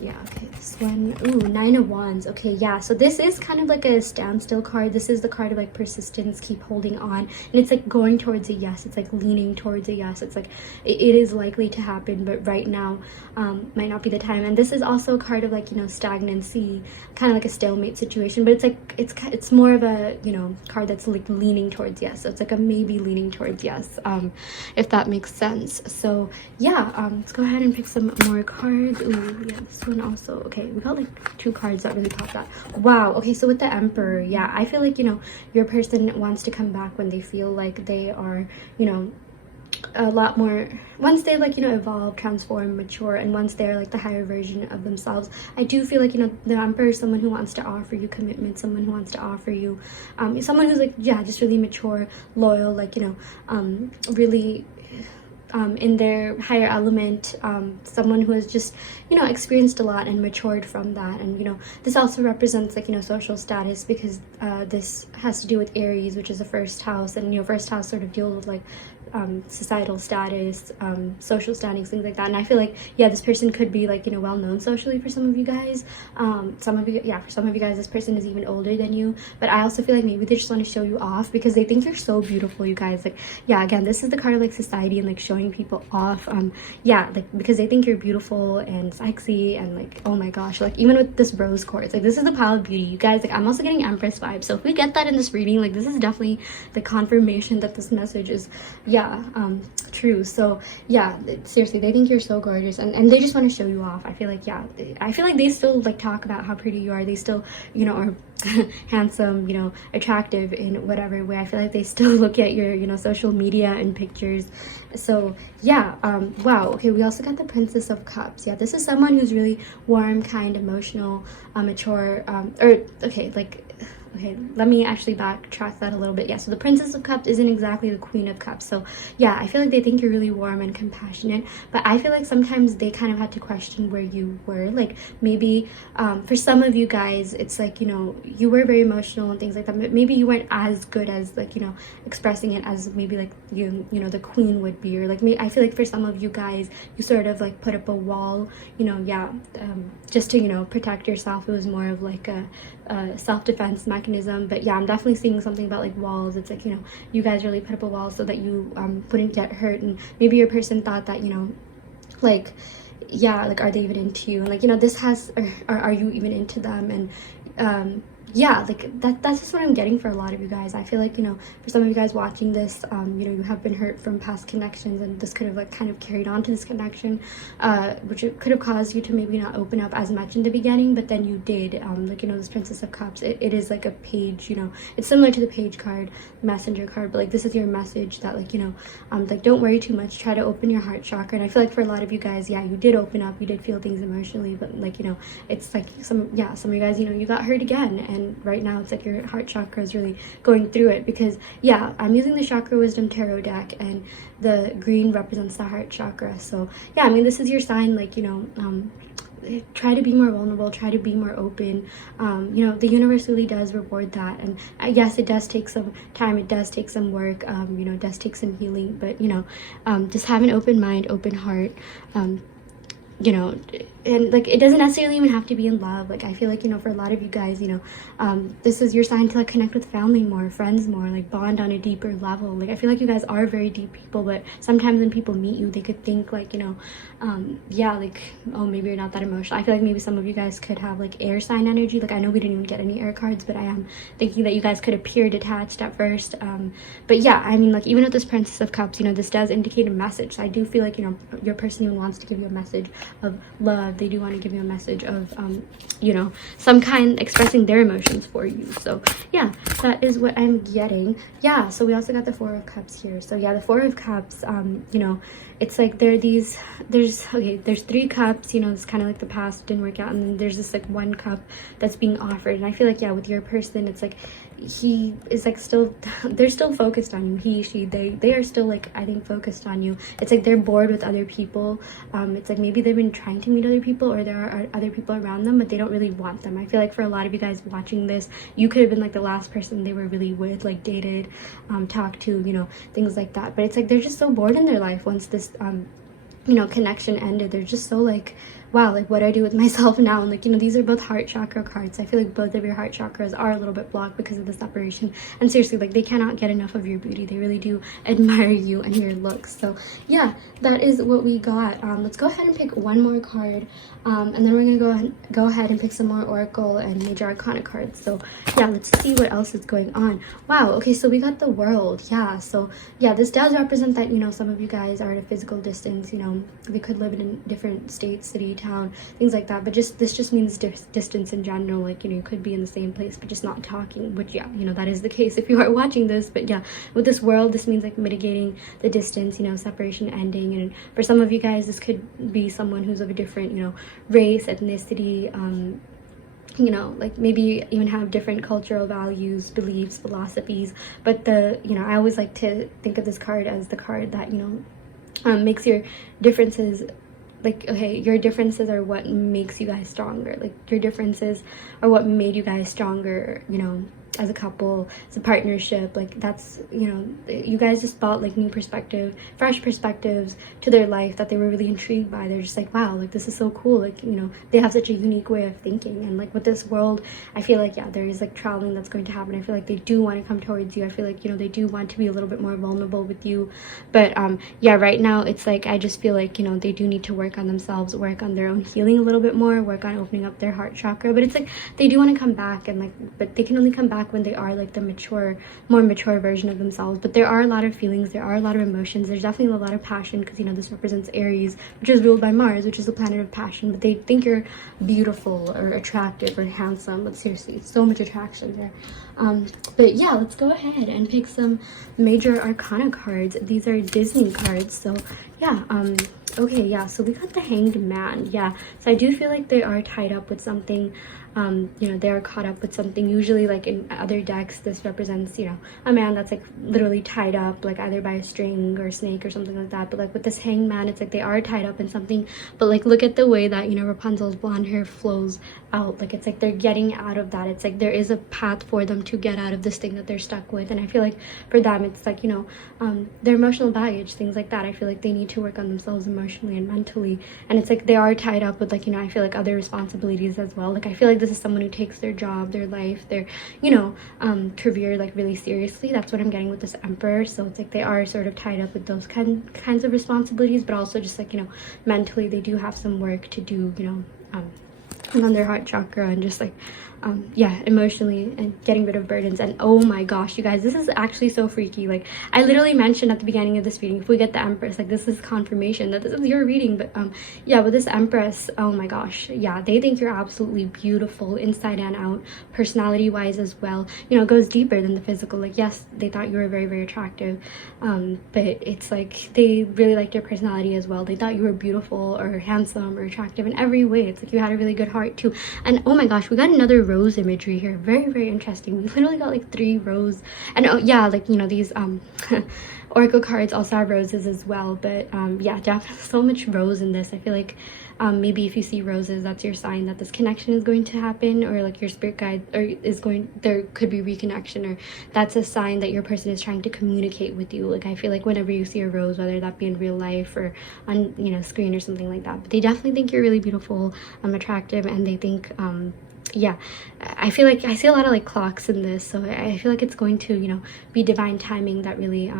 Yeah, okay, this one, ooh, 9 of Wands. Okay, yeah, so this is kind of like a standstill card. This is the card of like persistence, keep holding on, and it's like going towards a yes. It's like leaning towards a yes. It's like it is likely to happen, but right now might not be the time. And this is also a card of like, you know, stagnancy, kind of like a stalemate situation, but it's like it's more of a, you know, card that's like leaning towards yes. So it's like a maybe leaning towards yes, if that makes sense. So yeah, let's go ahead and pick some more cards. Ooh, yeah, this one also. Okay, we got like 2 cards that really popped out. Wow. Okay, so with the Emperor, yeah, I feel like, you know, your person wants to come back when they feel like they are, you know, a lot more, once they like, you know, evolve, transform, mature, and once they're like the higher version of themselves. I do feel like, you know, the Emperor is someone who wants to offer you commitment, someone who wants to offer you someone who's like, yeah, just really mature, loyal, like, you know, really in their higher element, someone who has just, you know, experienced a lot and matured from that. And, you know, this also represents like, you know, social status, because this has to do with Aries, which is the first house, and, you know, first house sort of deals with like societal status, social standings, things like that. And I feel like, yeah, this person could be like, you know, well known socially for some of you guys. Some of you, yeah, for some of you guys, this person is even older than you. But I also feel like maybe they just want to show you off because they think you're so beautiful, you guys. Like, yeah, again, this is the card of like society and like showing people off. Yeah, like because they think you're beautiful and sexy and like, oh my gosh, like even with this rose quartz, like this is the pile of beauty, you guys. Like I'm also getting Empress vibes. So if we get that in this reading, like this is definitely the confirmation that this message is, yeah, true. So yeah, seriously, they think you're so gorgeous and they just want to show you off. I feel like, yeah, I feel like they still like talk about how pretty you are. They still, you know, are handsome, you know, attractive in whatever way. I feel like they still look at your, you know, social media and pictures. So yeah, wow. Okay, we also got the Princess of Cups. Yeah, this is someone who's really warm, kind, emotional, mature, okay, let me actually backtrack that a little bit. Yeah, so the Princess of Cups isn't exactly the Queen of Cups. So yeah, I feel like they think you're really warm and compassionate, but I feel like sometimes they kind of had to question where you were. Like maybe for some of you guys, it's like, you know, you were very emotional and things like that, but maybe you weren't as good as like, you know, expressing it as maybe like you know, the Queen would be. Or like me, I feel like for some of you guys, you sort of like put up a wall, you know, yeah, just to, you know, protect yourself. It was more of like a self-defense mechanism. But yeah, I'm definitely seeing something about like walls. It's like, you know, you guys really put up a wall so that you wouldn't get hurt. And maybe your person thought that, you know, like, yeah, like, are they even into you? And like, you know, this has, or are you even into them? And yeah, like that's just what I'm getting for a lot of you guys. I feel like, you know, for some of you guys watching this, you know, you have been hurt from past connections, and this could have like kind of carried on to this connection, which it could have caused you to maybe not open up as much in the beginning, but then you did. Like, you know, this Princess of Cups, it is like a page, you know, it's similar to the page card, messenger card, but like this is your message that like, you know, like don't worry too much, try to open your heart chakra. And I feel like for a lot of you guys, yeah, you did open up, you did feel things emotionally, but like, you know, it's like some of you guys, you know, you got hurt again, and right now it's like your heart chakra is really going through it. Because yeah, I'm using the Chakra Wisdom Tarot deck, and the green represents the heart chakra. So yeah, I mean, this is your sign, like, you know, try to be more vulnerable, try to be more open. You know, the universe really does reward that. And yes, it does take some time, it does take some work, you know, it does take some healing, but you know, just have an open mind, open heart. You know, and like it doesn't necessarily even have to be in love. Like I feel like, you know, for a lot of you guys, you know, this is your sign to like connect with family more, friends more, like bond on a deeper level. Like I feel like you guys are very deep people, but sometimes when people meet you, they could think like, you know, yeah, like, oh, maybe you're not that emotional. I feel like maybe some of you guys could have like air sign energy. Like I know we didn't even get any air cards, but I am thinking that you guys could appear detached at first. But yeah, I mean, like even with this Princess of Cups, you know, this does indicate a message. So I do feel like, you know, your person even wants to give you a message of love. They do want to give you a message of you know, some kind, expressing their emotions for you. So yeah, that is what I'm getting. Yeah, so we also got the Four of Cups here. So yeah, the Four of Cups, you know, it's like there's 3 cups, you know, it's kind of like the past didn't work out, and then there's this like 1 cup that's being offered. And I feel like, yeah, with your person, it's like he is like still, they're still focused on you. He, she, they are still like, I think, focused on you. It's like they're bored with other people. It's like maybe they've been trying to meet other people, or there are other people around them, but they don't really want them. I feel like for a lot of you guys watching this, you could have been like the last person they were really with, like dated, talked to, you know, things like that. But it's like they're just so bored in their life once this you know, connection ended. They're just so like, wow, like what do I do with myself now? And like, you know, these are both heart chakra cards. I feel like both of your heart chakras are a little bit blocked because of the separation. And seriously, like they cannot get enough of your beauty. They really do admire you and your looks. So yeah, that is what we got. Let's go ahead and pick one more card, and then we're gonna go ahead and pick some more oracle and major arcana cards. So yeah, let's see what else is going on. Wow, okay, so we got the World. Yeah, so yeah, this does represent that, you know, some of you guys are at a physical distance. You know, they could live in a different state, city, town, things like that. But this just means distance in general. Like, you know, you could be in the same place but just not talking, which, yeah, you know, that is the case if you are watching this. But yeah, with this World, this means like mitigating the distance, you know, separation ending. And for some of you guys, this could be someone who's of a different, you know, race, ethnicity, you know, like maybe even have different cultural values, beliefs, philosophies. But you know, I always like to think of this card as the card that, you know, makes your differences, like, okay, your differences are what makes you guys stronger. Like your differences are what made you guys stronger, you know, as a couple, as a partnership. Like that's, you know, you guys just brought like new perspective, fresh perspectives to their life that they were really intrigued by. They're just like, wow, like this is so cool. Like, you know, they have such a unique way of thinking. And like with this World, I feel like, yeah, there is like traveling that's going to happen. I feel like they do want to come towards you. I feel like, you know, they do want to be a little bit more vulnerable with you. But yeah, right now it's like, I just feel like, you know, they do need to work on themselves, work on their own healing a little bit more, work on opening up their heart chakra. But it's like they do want to come back, and like, but they can only come back when they are like the more mature version of themselves. But there are a lot of feelings, there are a lot of emotions, there's definitely a lot of passion, because, you know, this represents Aries, which is ruled by Mars, which is the planet of passion. But they think you're beautiful or attractive or handsome, but seriously, so much attraction there. But yeah, let's go ahead and pick some major arcana cards. These are Disney cards. So yeah, okay, yeah, so we got the Hanged Man. Yeah, so I do feel like they are tied up with something. You know, they are caught up with something. Usually, like in other decks, this represents, you know, a man that's like literally tied up, like either by a string or a snake or something like that. But like with this Hanged Man, it's like they are tied up in something. But like, look at the way that, you know, Rapunzel's blonde hair flows out. Like it's like they're getting out of that. It's like there is a path for them to get out of this thing that they're stuck with. And I feel like for them, it's like, you know, their emotional baggage, things like that. I feel like they need to work on themselves emotionally and mentally. And it's like they are tied up with, like, you know, I feel like other responsibilities as well. Like I feel like this is someone who takes their job, their life, their, you know, career like really seriously. That's what I'm getting with this Emperor. So it's like they are sort of tied up with those kinds of responsibilities, but also just like, you know, mentally they do have some work to do, you know, on their heart chakra, and just like yeah, emotionally, and getting rid of burdens. And oh my gosh, you guys, this is actually so freaky. Like I literally mentioned at the beginning of this reading, if we get the Empress, like this is confirmation that this is your reading. But yeah, with this Empress, oh my gosh, yeah, they think you're absolutely beautiful inside and out, personality wise as well. You know, it goes deeper than the physical. Like yes, they thought you were very, very attractive, but it's like they really liked your personality as well. They thought you were beautiful or handsome or attractive in every way. It's like you had a really good heart too. And oh my gosh, we got another rose imagery here. Very, very interesting. We literally got like 3 rose, and oh yeah, like, you know, these oracle cards also have roses as well, but yeah, definitely so much rose in this. I feel like maybe if you see roses, that's your sign that this connection is going to happen, or like your spirit guide there could be reconnection, or that's a sign that your person is trying to communicate with you. Like, I feel like whenever you see a rose, whether that be in real life or on, you know, screen or something like that, but they definitely think you're really beautiful, attractive, and they think yeah, I feel like I see a lot of like clocks in this, so I feel like it's going to, you know, be divine timing that really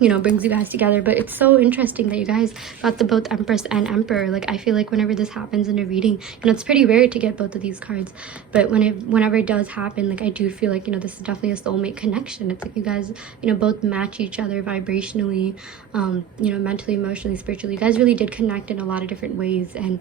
you know, brings you guys together. But it's so interesting that you guys got the both Empress and Emperor. Like, I feel like whenever this happens in a reading, you know, it's pretty rare to get both of these cards, but whenever it does happen, like, I do feel like, you know, this is definitely a soulmate connection. It's like you guys, you know, both match each other vibrationally, you know, mentally, emotionally, spiritually. You guys really did connect in a lot of different ways. And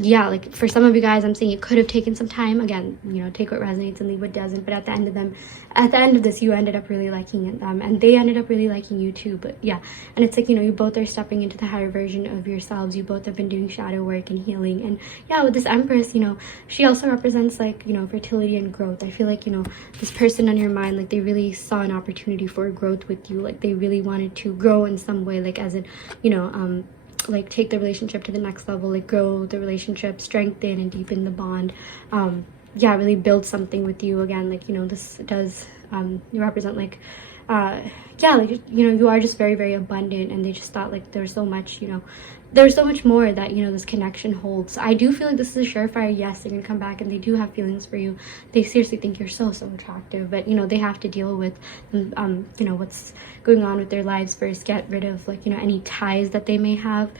yeah, like for some of you guys, I'm saying it could have taken some time. Again, you know, take what resonates and leave what doesn't. But at the end of this, you ended up really liking them, and they ended up really liking you too. But yeah, and it's like, you know, you both are stepping into the higher version of yourselves. You both have been doing shadow work and healing. And yeah, with this Empress, you know, she also represents, like, you know, fertility and growth. I feel like, you know, this person on your mind, like, they really saw an opportunity for growth with you. Like, they really wanted to grow in some way, like, as in, you know, like, take the relationship to the next level, like, grow the relationship, strengthen and deepen the bond, yeah, really build something with you. Again, like, you know, this does you represent, like, yeah, like, you know, you are just very, very abundant, and they just thought, like, there's so much, you know, there's so much more that, you know, this connection holds. So I do feel like this is a surefire yes, they're gonna come back, and they do have feelings for you. They seriously think you're so, so attractive, but, you know, they have to deal with you know, what's going on with their lives first, get rid of, like, you know, any ties that they may have.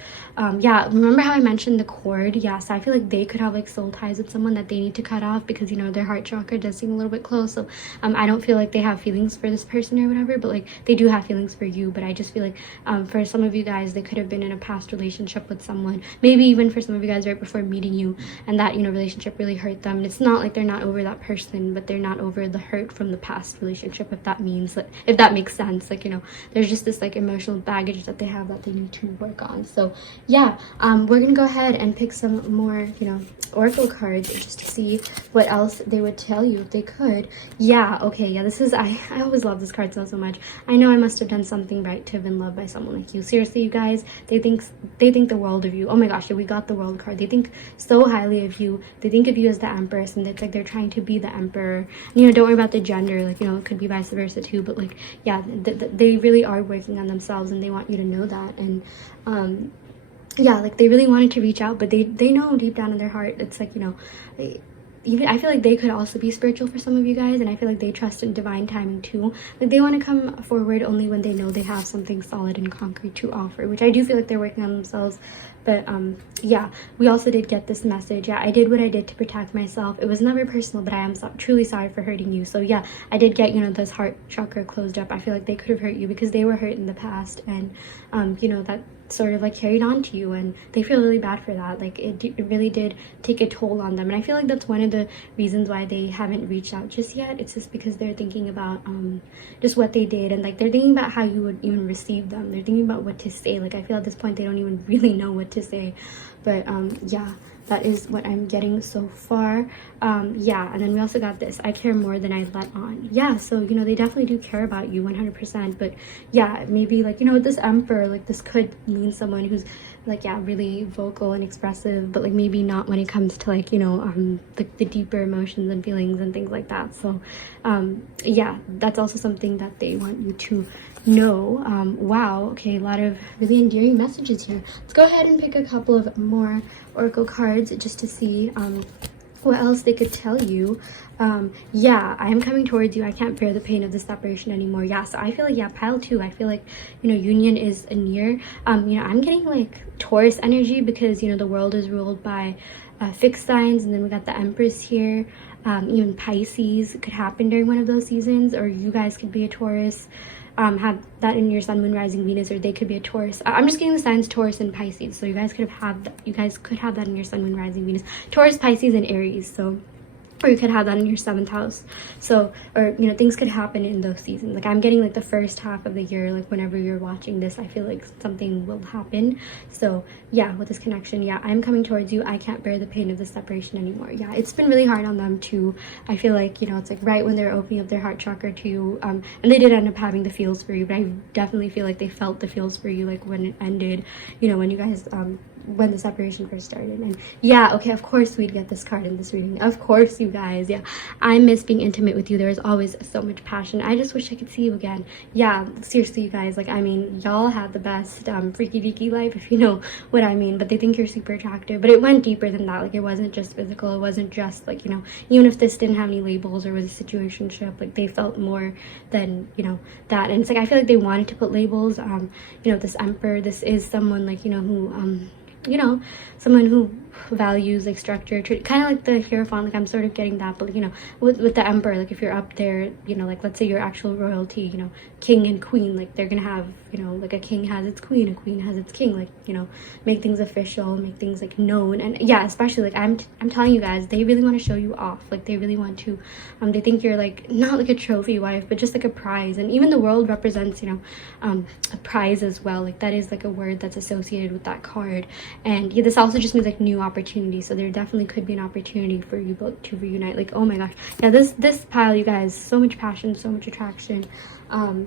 Yeah, remember how I mentioned the cord? Yeah, so I feel like they could have, like, soul ties with someone that they need to cut off, because, you know, their heart chakra does seem a little bit close. So I don't feel like they have feelings for this person or whatever, but, like, they do have feelings for you. But I just feel like for some of you guys, they could have been in a past relationship with someone, maybe even for some of you guys right before meeting you, and that, you know, relationship really hurt them. And it's not like they're not over that person, but they're not over the hurt from the past relationship, if that means, like, if that makes sense. Like, you know, there's just this, like, emotional baggage that they have that they need to work on. So yeah, we're gonna go ahead and pick some more, you know, oracle cards just to see what else they would tell you if they could. Yeah, okay, yeah, this is, I always love this card so much. I know I must have done something right to have been loved by someone like you. Seriously, you guys, they think the world of you. Oh my gosh, yeah, we got the world card. They think so highly of you. They think of you as the Empress, and it's like they're trying to be the Emperor. And, you know, don't worry about the gender, like, you know, it could be vice versa too, but, like, yeah, they really are working on themselves, and they want you to know that. And yeah, like, they really wanted to reach out, but they know deep down in their heart, it's like, you know, even I feel like they could also be spiritual for some of you guys, and I feel like they trust in divine timing too. Like, they want to come forward only when they know they have something solid and concrete to offer, which I do feel like they're working on themselves. But yeah, we also did get this message. Yeah, I did what I did to protect myself. It was never personal, but I am truly sorry for hurting you. So yeah, I did get, you know, this heart chakra closed up. I feel like they could have hurt you because they were hurt in the past, and you know, that sort of, like, carried on to you, and they feel really bad for that. Like, it really did take a toll on them, and I feel like that's one of the reasons why they haven't reached out just yet. It's just because they're thinking about just what they did, and, like, they're thinking about how you would even receive them. They're thinking about what to say. Like, I feel at this point they don't even really know what to say. But yeah, that is what I'm getting so far. Yeah, and then we also got this: I care more than I let on. Yeah, so, you know, they definitely do care about you 100%. But yeah, maybe, like, you know, with this Emperor, like, this could mean someone who's, like, yeah, really vocal and expressive, but, like, maybe not when it comes to, like, you know, the deeper emotions and feelings and things like that. So yeah, that's also something that they want you to know. Wow, okay, a lot of really endearing messages here. Let's go ahead and pick a couple of more oracle cards just to see what else they could tell you. Yeah, I am coming towards you. I can't bear the pain of the separation anymore. Yeah, so I feel like, yeah, pile 2, I feel like, you know, union is near. You know, I'm getting, like, Taurus energy, because, you know, the world is ruled by fixed signs, and then we got the Empress here. Even Pisces could happen during one of those seasons, or you guys could be a Taurus, have that in your sun, moon, rising, Venus, or they could be a Taurus. I'm just getting the signs Taurus and Pisces, so you guys could have that in your sun, moon, rising, Venus. Taurus, Pisces, and Aries. So or you could have that in your 7th house. So, or you know, things could happen in those seasons. Like I'm getting like the first half of the year, like whenever you're watching this, I feel like something will happen. So yeah, with this connection, yeah, I'm coming towards you. I can't bear the pain of the separation anymore. Yeah, it's been really hard on them too. I feel like, you know, it's like right when they're opening up their heart chakra to you, and they did end up having the feels for you, but I definitely feel like they felt the feels for you, like when it ended, you know, when you guys when the separation first started. And yeah, okay, of course we'd get this card in this reading, of course, you guys. Yeah, I miss being intimate with you. There's always so much passion. I just wish I could see you again. Yeah, seriously, you guys, like, I mean, y'all had the best freaky deaky life, if you know what I mean. But they think you're super attractive, but it went deeper than that. Like, it wasn't just physical, it wasn't just like, you know, even if this didn't have any labels or was a situationship, like they felt more than, you know, that. And it's like I feel like they wanted to put labels. You know, this emperor, this is someone, like, you know, who you know, someone who values like structure, kind of like the Hierophant. Like I'm sort of getting that, but you know, with the emperor, like if you're up there, you know, like let's say your actual royalty, you know, king and queen, like they're gonna have, you know, like a king has its queen, a queen has its king, like, you know, make things official, make things like known. And yeah, especially like I'm telling you guys, they really want to show you off. Like they really want to they think you're like not like a trophy wife, but just like a prize. And even the world represents, you know, a prize as well. Like that is like a word that's associated with that card. And yeah, this also just means like new opportunity. So there definitely could be an opportunity for you both to reunite. Like, oh my gosh, yeah, this pile, you guys, so much passion, so much attraction.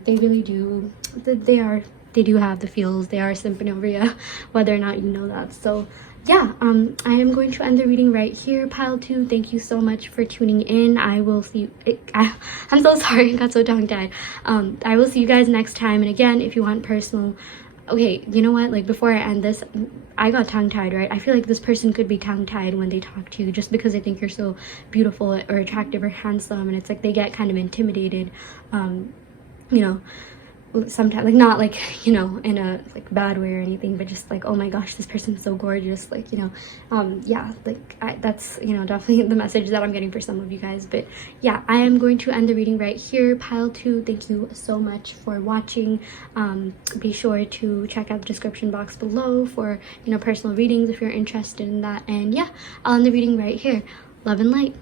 They really do, they do have the feels. They are simping over you, whether or not you know that. So yeah, I am going to end the reading right here, pile 2. Thank you so much for tuning in. I will see you, I'm so sorry, I got so tongue-tied. I will see you guys next time. And again, if you want personal, okay, you know what, like before I end this, I got tongue-tied, right? I feel like this person could be tongue-tied when they talk to you just because they think you're so beautiful or attractive or handsome, and it's like they get kind of intimidated, you know, sometimes, like not like, you know, in a like bad way or anything, but just like, oh my gosh, this person's so gorgeous, like, you know, yeah, like that's, you know, definitely the message that I'm getting for some of you guys. But yeah, I am going to end the reading right here, pile 2. Thank you so much for watching. Be sure to check out the description box below for, you know, personal readings if you're interested in that. And yeah, I'll end the reading right here. Love and light.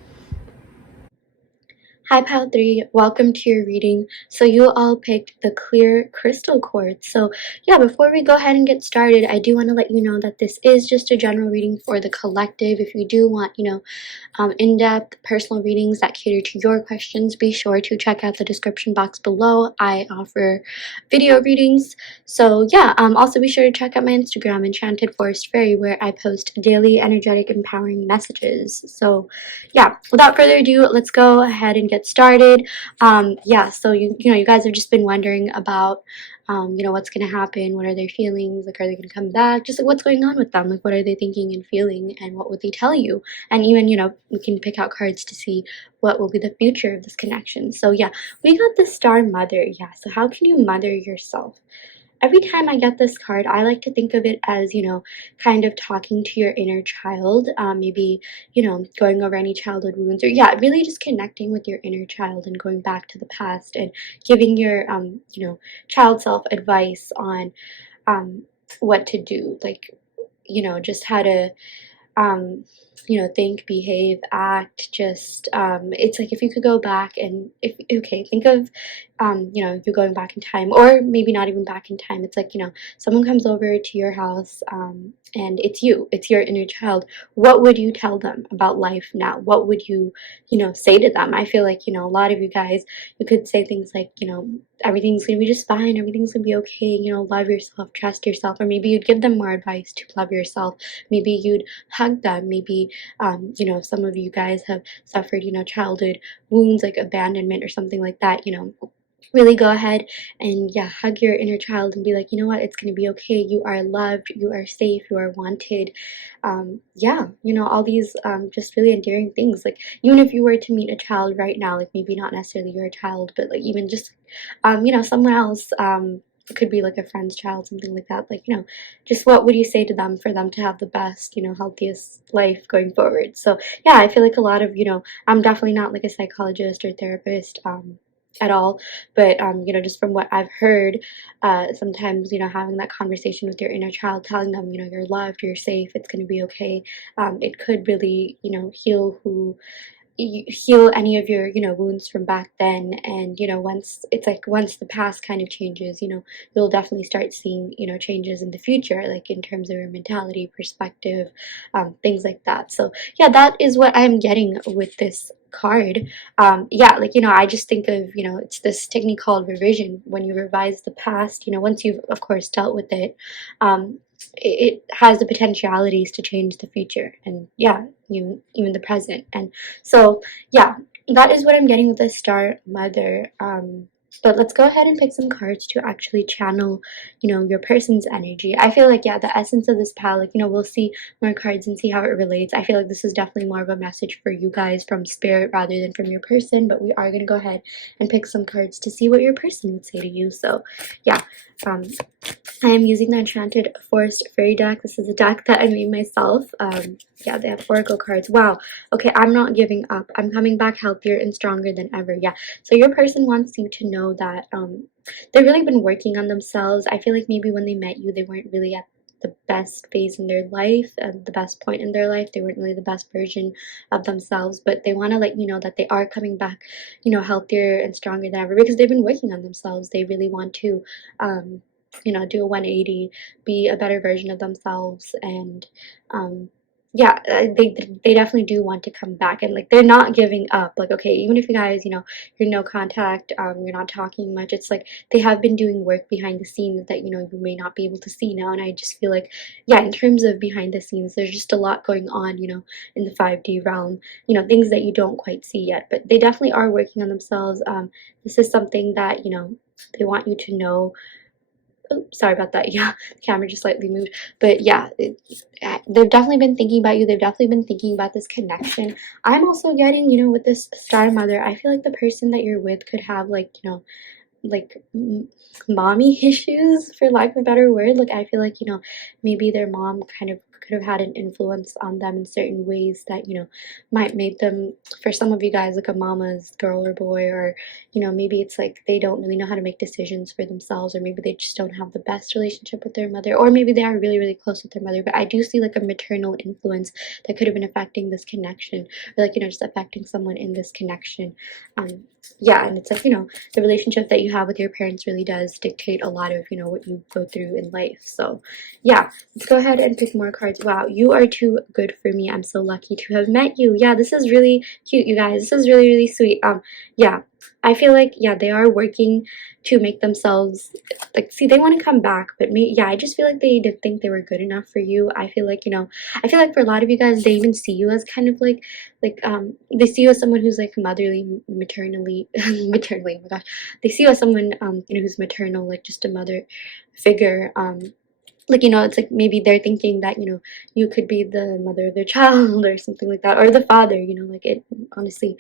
Hi Pile 3, welcome to your reading. So you all picked the clear crystal quartz. So yeah, before we go ahead and get started, I do want to let you know that this is just a general reading for the collective. If you do want, you know, in-depth personal readings that cater to your questions, be sure to check out the description box below. I offer video readings. So yeah, also be sure to check out my Instagram, Enchanted Forest Fairy, where I post daily energetic empowering messages. So yeah, without further ado, let's go ahead and get started. Yeah, so you know, you guys have just been wondering about you know, what's gonna happen, what are their feelings, like are they gonna come back, just like what's going on with them, like what are they thinking and feeling, and what would they tell you. And even, you know, we can pick out cards to see what will be the future of this connection. So yeah, we got the Star Mother. Yeah, so how can you mother yourself? Every time I get this card, I like to think of it as, you know, kind of talking to your inner child, maybe, you know, going over any childhood wounds, or yeah, really just connecting with your inner child and going back to the past and giving your, you know, child self advice on what to do, like, you know, just how to you know, think, behave, act, just it's like if you could go back and if okay, think of you know, you going back in time, or maybe not even back in time. It's like, you know, someone comes over to your house and it's your inner child. What would you tell them about life now? What would you know, say to them? I feel like, you know, a lot of you guys, you could say things like, you know, everything's gonna be just fine, everything's gonna be okay, you know, love yourself, trust yourself. Or maybe you'd give them more advice to love yourself. Maybe you'd hug them. Maybe you know, some of you guys have suffered, you know, childhood wounds like abandonment or something like that. You know, really go ahead and yeah, hug your inner child and be like, you know what, it's going to be okay, you are loved, you are safe, you are wanted. Yeah, you know, all these just really endearing things. Like even if you were to meet a child right now, like maybe not necessarily your child, but like even just you know, someone else, it could be like a friend's child, something like that. Like, you know, just what would you say to them for them to have the best, you know, healthiest life going forward? So yeah, I feel like a lot of, you know, I'm definitely not like a psychologist or therapist at all, but you know, just from what I've heard, sometimes, you know, having that conversation with your inner child, telling them, you know, you're loved, you're safe, it's going to be okay, it could really, you know, heal who heal any of your, you know, wounds from back then. And, you know, once it's like, once the past kind of changes, you know, you'll definitely start seeing, you know, changes in the future, like in terms of your mentality, perspective, things like that. So yeah, that is what I'm getting with this card. Yeah, like, you know, I just think of, you know, it's this technique called revision. When you revise the past, you know, once you've of course dealt with it, it has the potentialities to change the future, and yeah, even the present. And so yeah, that is what I'm getting with the Star Mother. But let's go ahead and pick some cards to actually channel, you know, your person's energy. I feel like, yeah, the essence of this pal, like, you know, we'll see more cards and see how it relates. I feel like this is definitely more of a message for you guys from spirit rather than from your person, but we are going to go ahead and pick some cards to see what your person would say to you. So yeah, I am using the Enchanted Forest Fairy deck. This is a deck that I made myself. Yeah, they have Oracle cards. Wow. Okay, I'm not giving up. I'm coming back healthier and stronger than ever. Yeah. So your person wants you to know that they've really been working on themselves. I feel like maybe when they met you, they weren't really at the best phase in their life, the best point in their life. They weren't really the best version of themselves, but they want to let you know that they are coming back, you know, healthier and stronger than ever because they've been working on themselves. They really want to you know, do a 180, be a better version of themselves. And yeah, they definitely do want to come back, and like they're not giving up. Like, okay, even if you guys, you know, you're no contact, you're not talking much, it's like they have been doing work behind the scenes that, you know, you may not be able to see now. And I just feel like, yeah, in terms of behind the scenes, there's just a lot going on, you know, in the 5D realm, you know, things that you don't quite see yet, but they definitely are working on themselves. This is something that, you know, they want you to know. Oh, sorry about that. Yeah, the camera just slightly moved. But yeah, they've definitely been thinking about you. They've definitely been thinking about this connection. I'm also getting, you know, with this Star Mother, I feel like the person that you're with could have, like, you know, like mommy issues, for lack of a better word. Like, I feel like, you know, maybe their mom kind of could have had an influence on them in certain ways that, you know, might make them, for some of you guys, like a mama's girl or boy. Or, you know, maybe it's like they don't really know how to make decisions for themselves, or maybe they just don't have the best relationship with their mother, or maybe they are really, really close with their mother. But I do see like a maternal influence that could have been affecting this connection, or like, you know, just affecting someone in this connection. Yeah, and it's like, you know, the relationship that you have with your parents really does dictate a lot of, you know, what you go through in life. So yeah, let's go ahead and pick more cards. Wow, you are too good for me. I'm so lucky to have met you. Yeah, this is really cute, you guys. This is really, really sweet. Yeah, I feel like, yeah, they are working to make themselves, like, see, they want to come back, but me, yeah, I just feel like they didn't think they were good enough for you. I feel like, you know, I feel like for a lot of you guys, they even see you as kind of like they see you as someone who's like motherly, maternally maternally, oh my gosh, they see you as someone, you know, who's maternal, like just a mother figure. Like, you know, it's like maybe they're thinking that, you know, you could be the mother of their child or something like that, or the father, you know, like, it honestly,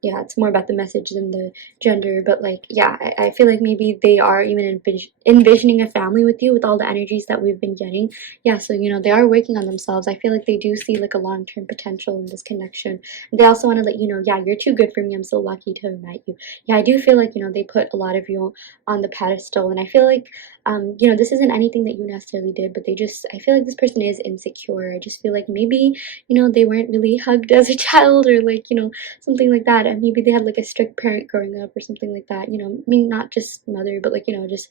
yeah, it's more about the message than the gender. But like, yeah, I feel like maybe they are even envisioning a family with you with all the energies that we've been getting. Yeah, so, you know, they are working on themselves. I feel like they do see like a long-term potential in this connection. They also want to let you know, yeah, you're too good for me. I'm so lucky to have met you. Yeah, I do feel like, you know, they put a lot of you on the pedestal, and I feel like, you know, this isn't anything that you necessarily did, but they just, I feel like this person is insecure. I just feel like maybe, you know, they weren't really hugged as a child, or like, you know, something like that. And maybe they had like a strict parent growing up or something like that, you know, I mean, not just mother, but like, you know, just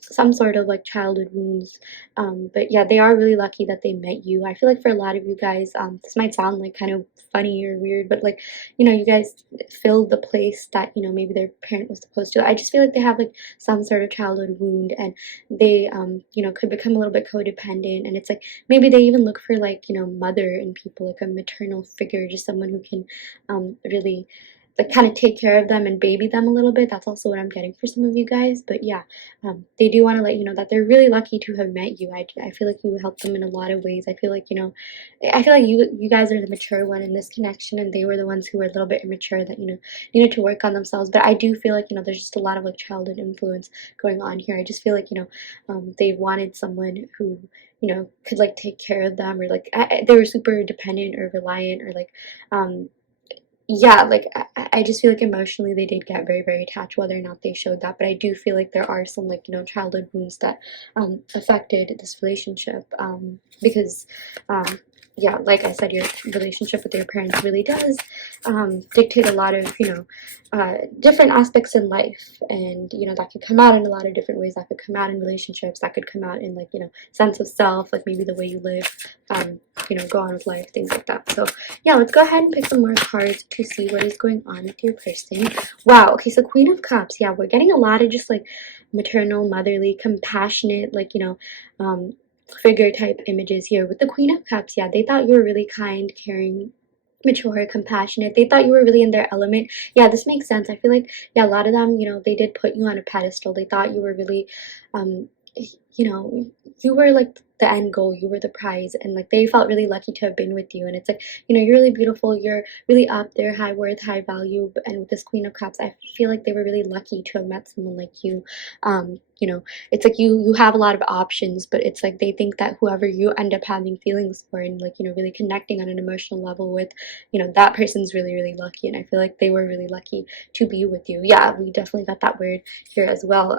some sort of like childhood wounds. But yeah, they are really lucky that they met you. I feel like for a lot of you guys, this might sound like kind of funny or weird, but like, you know, you guys filled the place that, you know, maybe their parent was supposed to. I just feel like they have like some sort of childhood wound, and they, you know, could become a little bit codependent. And it's like maybe they even look for like, you know, mother in people, like a maternal figure, just someone who can really like kind of take care of them and baby them a little bit. That's also what I'm getting for some of you guys. But yeah, they do want to let you know that they're really lucky to have met you. I feel like you helped them in a lot of ways. I feel like, you know, I feel like you guys are the mature one in this connection, and they were the ones who were a little bit immature that, you know, needed to work on themselves. But I do feel like, you know, there's just a lot of like childhood influence going on here. I just feel like, you know, they wanted someone who, you know, could like take care of them, or like they were super dependent or reliant, or like yeah, like I just feel like emotionally they did get very, very attached, whether or not they showed that. But I do feel like there are some, like, you know, childhood wounds that affected this relationship, because yeah, like I said, your relationship with your parents really does dictate a lot of, different aspects in life. And, that could come out in a lot of different ways. That could come out in relationships. That could come out in, like, sense of self, like maybe the way you live, go on with life, things like that. So, yeah, let's go ahead and pick some more cards to see what is going on with your person. Wow, okay, so Queen of Cups. Yeah, we're getting a lot of just, like, maternal, motherly, compassionate, like, figure type images here. With the Queen of Cups, yeah, they thought you were really kind, caring, mature, compassionate. They thought you were really in their element. Yeah, this makes sense. I feel like, yeah, a lot of them, they did put you on a pedestal. They thought you were really, um, you were like the end goal, you were the prize, and like they felt really lucky to have been with you. And it's like, you're really beautiful, you're really up there, high worth, high value. And with this Queen of Cups, I feel like they were really lucky to have met someone like you. It's like you have a lot of options, but it's like they think that whoever you end up having feelings for and like, really connecting on an emotional level with, that person's really, really lucky. And I feel like they were really lucky to be with you. Yeah, we definitely got that word here as well.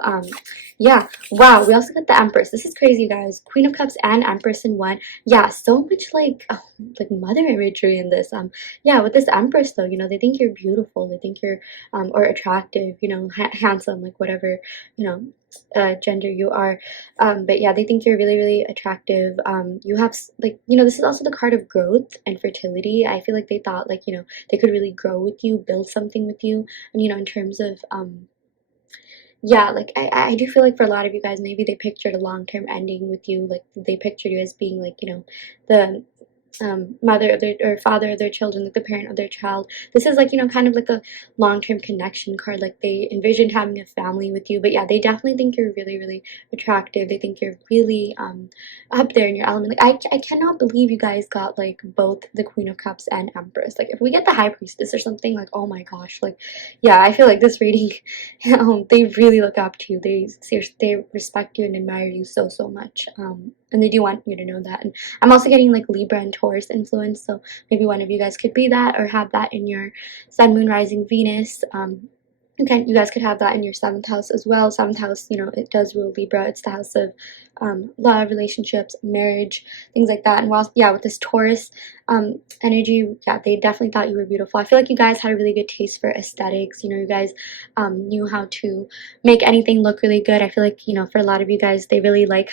Yeah, wow, we also got the Empress. This is crazy, you guys. Queen of Cups and Empress in one. Yeah, so much like mother imagery in this. Yeah, with this Empress though, they think you're beautiful, they think you're or attractive, handsome, like whatever, gender you are. But yeah, they think you're really, really attractive. You have like, this is also the card of growth and fertility. I feel like they thought like, they could really grow with you, build something with you. And in terms of yeah, like I do feel like for a lot of you guys, maybe they pictured a long-term ending with you. Like they pictured you as being like, the mother of their or father of their children, like the parent of their child. This is like, kind of like a long-term connection card. Like they envisioned having a family with you. But yeah, they definitely think you're really, really attractive. They think you're really up there in your element. Like I cannot believe you guys got like both the Queen of Cups and Empress. Like if we get the High Priestess or something, like oh my gosh, like yeah, I feel like this reading they really look up to you. They seriously, they respect you and admire you so, so much. And they do want you to know that. And I'm also getting like Libra and Taurus influence, so maybe one of you guys could be that or have that in your Sun, Moon, Rising, Venus. Okay, you guys could have that in your 7th house as well. 7th house, it does rule Libra. It's the house of love, relationships, marriage, things like that. And while, yeah, with this Taurus energy, yeah, they definitely thought you were beautiful. I feel like you guys had a really good taste for aesthetics. You guys knew how to make anything look really good. I feel like, for a lot of you guys, they really like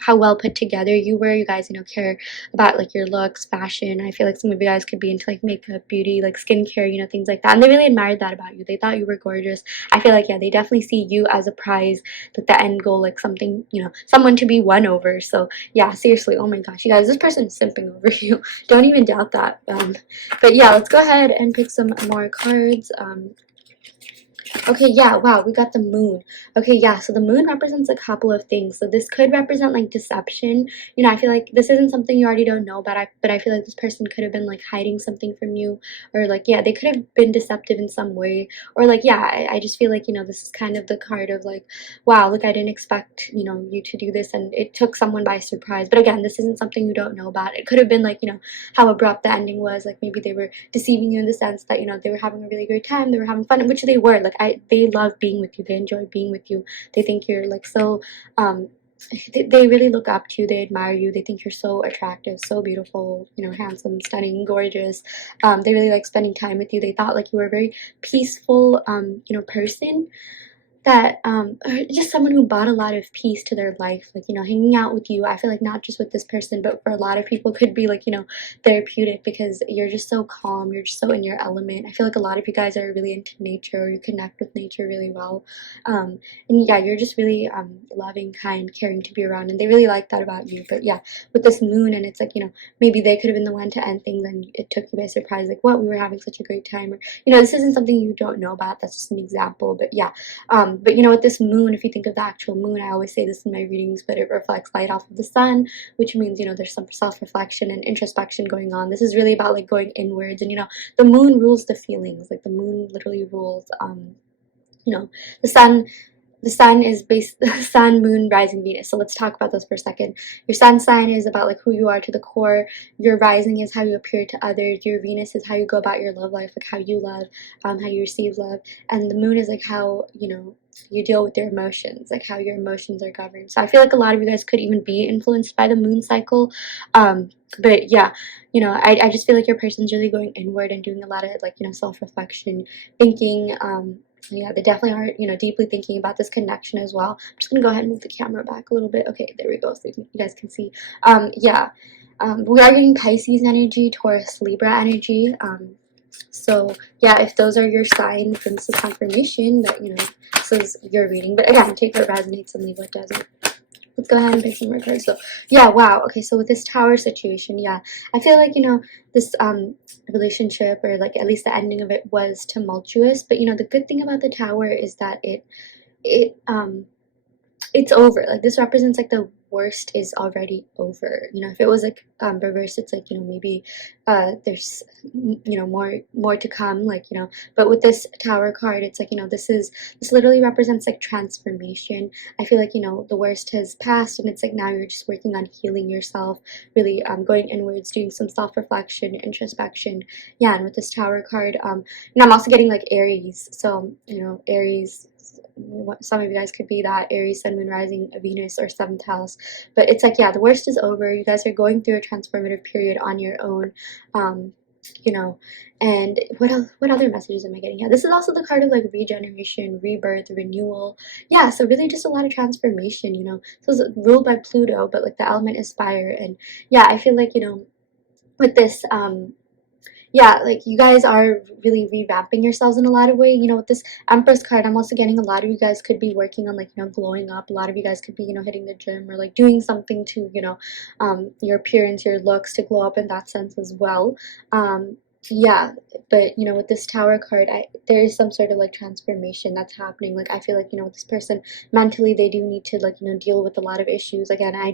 how well put together you were. You guys, care about like your looks, fashion. I feel like some of you guys could be into like makeup, beauty, like skincare, things like that. And they really admired that about you. They thought you were gorgeous. I feel like, yeah, they definitely see you as a prize, like the end goal, like something, someone to be won over. So yeah, seriously, oh my gosh, you guys, this person is simping over you. Don't even doubt that. But yeah, let's go ahead and pick some more cards. Okay, yeah, wow, we got the moon. Okay, yeah, so the moon represents a couple of things. So this could represent like deception. I feel like this isn't something you already don't know about, but I feel like this person could have been like hiding something from you, or like, yeah, they could have been deceptive in some way, or like, yeah, I just feel like, this is kind of the card of like, wow, look, I didn't expect, you to do this, and it took someone by surprise. But again, this isn't something you don't know about. It could have been like, how abrupt the ending was, like maybe they were deceiving you in the sense that, they were having a really great time, they were having fun, which they were, like, they love being with you, they enjoy being with you, they think you're like so they really look up to you, they admire you, they think you're so attractive, so beautiful, handsome, stunning, gorgeous. They really like spending time with you. They thought like you were a very peaceful person, that or just someone who brought a lot of peace to their life, like hanging out with you. I feel like not just with this person, but for a lot of people could be like therapeutic, because you're just so calm, you're just so in your element. I feel like a lot of you guys are really into nature, or you connect with nature really well, and yeah, you're just really loving, kind, caring to be around, and they really like that about you. But yeah, with this moon, and it's like maybe they could have been the one to end things, and it took you by surprise, like what, we were having such a great time, or this isn't something you don't know about, that's just an example. But yeah, but with this moon, if you think of the actual moon, I always say this in my readings, but it reflects light off of the sun, which means there's some self-reflection and introspection going on. This is really about like going inwards, and the moon rules the feelings. Like the moon literally rules the sun the sun is based sun, moon, rising, Venus. So let's talk about those for a second. Your sun sign is about like who you are to the core. Your rising is how you appear to others. Your Venus is how you go about your love life, like how you love, how you receive love. And the moon is like how, you know, you deal with your emotions, like how your emotions are governed. So I feel like a lot of you guys could even be influenced by the moon cycle. But yeah, you know, I just feel like your person's really going inward and doing a lot of like, you know, self-reflection, thinking. Yeah, they definitely are, you know, deeply thinking about this connection as well. I'm just gonna go ahead and move the camera back a little bit. Okay, there we go, so you guys can see. Yeah, we are getting Pisces energy, Taurus, Libra energy. So yeah, if those are your signs, then this is confirmation that, you know, this is your reading. But again, take what resonates and leave what doesn't. Let's go ahead and pick some more cards. So yeah, wow. Okay, so with this tower situation, yeah, I feel like, you know, this relationship, or like at least the ending of it, was tumultuous. But you know, the good thing about the tower is that it it's over. Like this represents like the worst is already over. You know, if it was like reversed, it's like, you know, maybe there's, you know, more to come, like, you know. But with this tower card, it's like, you know, this literally represents like transformation. I feel like, you know, the worst has passed, and it's like now you're just working on healing yourself, really going inwards, doing some self-reflection, introspection. Yeah, and with this tower card, you know, I'm also getting like Aries. So, you know, Aries, some of you guys could be that Aries, Sun, Moon, Rising, Venus, or 7th house. But it's like, yeah, the worst is over. You guys are going through a transformative period on your own. You know, and what other messages am I getting? Yeah, this is also the card of like regeneration, rebirth, renewal. Yeah, so really just a lot of transformation, you know. So it's ruled by Pluto, but like the element is fire. And yeah, I feel like, you know, with this yeah, like you guys are really revamping yourselves in a lot of ways. You know, with this Empress card, I'm also getting a lot of you guys could be working on like, you know, glowing up. A lot of you guys could be, you know, hitting the gym, or like doing something to, you know, your appearance, your looks, to glow up in that sense as well. Yeah, but you know, with this Tower card, there is some sort of like transformation that's happening. Like I feel like, you know, with this person mentally, they do need to like, you know, deal with a lot of issues. Again, I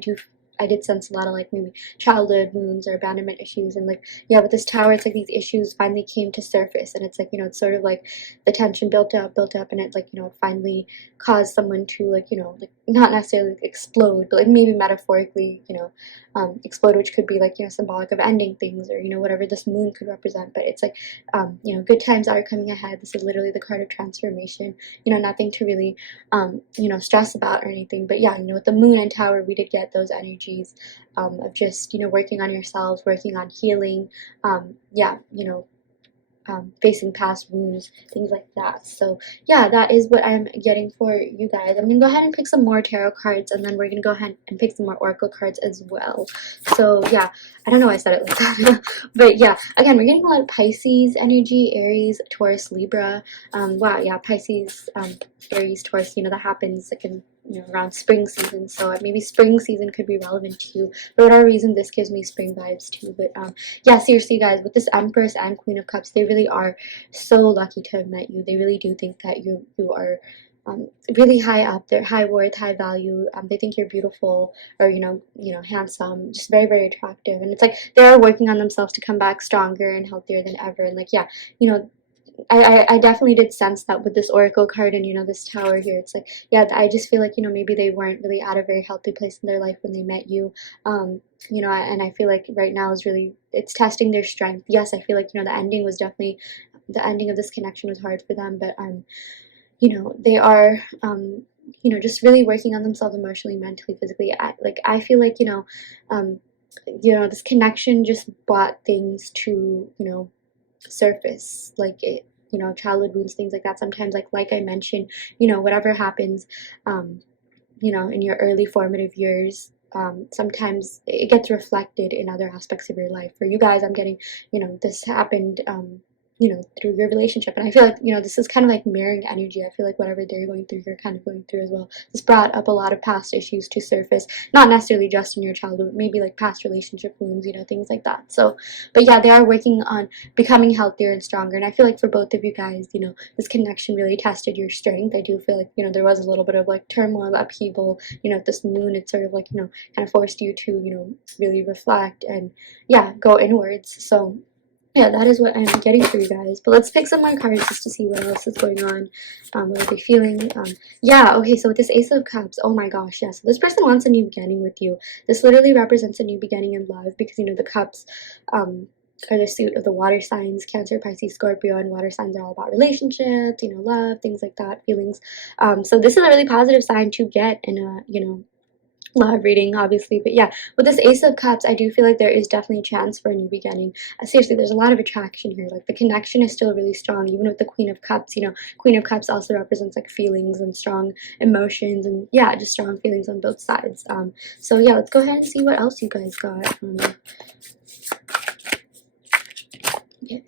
did sense a lot of like maybe childhood wounds or abandonment issues. And like, yeah, with this tower, it's like these issues finally came to surface, and it's like, you know, it's sort of like the tension built up, and it like, you know, it finally caused someone to like, you know, like not necessarily like explode, but like maybe metaphorically, you know, explode, which could be like, you know, symbolic of ending things, or you know, whatever this moon could represent. But it's like, you know, good times are coming ahead. This is literally the card of transformation. You know, nothing to really you know, stress about or anything. But yeah, you know, with the moon and tower, we did get those energies of just, you know, working on yourselves, working on healing. Yeah, you know, facing past wounds, things like that. So yeah, that is what I'm getting for you guys. I'm gonna go ahead and pick some more tarot cards, and then we're gonna go ahead and pick some more oracle cards as well. So yeah, I don't know why I said it like that. But yeah, again, we're getting a lot of Pisces energy, Aries, Taurus, Libra. Wow, yeah, Pisces, Aries, Taurus, you know, that happens like in, you know, around spring season. So maybe spring season could be relevant to you. For whatever reason, this gives me spring vibes too. But yeah, seriously guys, with this Empress and Queen of Cups, they really are so lucky to have met you. They really do think that you are really high up there, high worth, high value. They think you're beautiful, or you know, handsome, just very, very attractive. And it's like they're working on themselves to come back stronger and healthier than ever. And like, yeah, you know, I definitely did sense that with this oracle card, and you know, this tower here. It's like, yeah, I just feel like, you know, maybe they weren't really at a very healthy place in their life when they met you. You know, and I feel like right now is really, it's testing their strength. Yes, I feel like, you know, the ending was definitely, the ending of this connection was hard for them, but you know, they are you know, just really working on themselves emotionally, mentally, physically. I feel like, you know, this connection just brought things to, you know, surface, like it, you know, childhood wounds, things like that. Sometimes like I mentioned, you know, whatever happens you know, in your early formative years, sometimes it gets reflected in other aspects of your life. For you guys, I'm getting, you know, this happened you know, through your relationship. And I feel like, you know, this is kind of like mirroring energy. I feel like whatever they're going through, you're kind of going through as well. This brought up a lot of past issues to surface, not necessarily just in your childhood, but maybe like past relationship wounds, you know, things like that. So, but yeah, they are working on becoming healthier and stronger. And I feel like for both of you guys, you know, this connection really tested your strength. I do feel like, you know, there was a little bit of like turmoil, upheaval, you know, this moon, it sort of like, you know, kind of forced you to, you know, really reflect and yeah, go inwards. So yeah, that is what I'm getting for you guys. But let's pick some more cards just to see what else is going on. What are they feeling? Yeah, okay, so with this Ace of Cups, oh my gosh, yeah. So this person wants a new beginning with you. This literally represents a new beginning in love because, you know, the cups are the suit of the water signs, Cancer, Pisces, Scorpio, and water signs are all about relationships, you know, love, things like that, feelings. So this is a really positive sign to get in a, you know, love reading, obviously. But yeah, with this Ace of Cups, I do feel like there is definitely a chance for a new beginning. Seriously, there's a lot of attraction here. Like the connection is still really strong, even with the Queen of Cups. You know, Queen of Cups also represents like feelings and strong emotions, and yeah, just strong feelings on both sides. So yeah, let's go ahead and see what else you guys got. Yeah.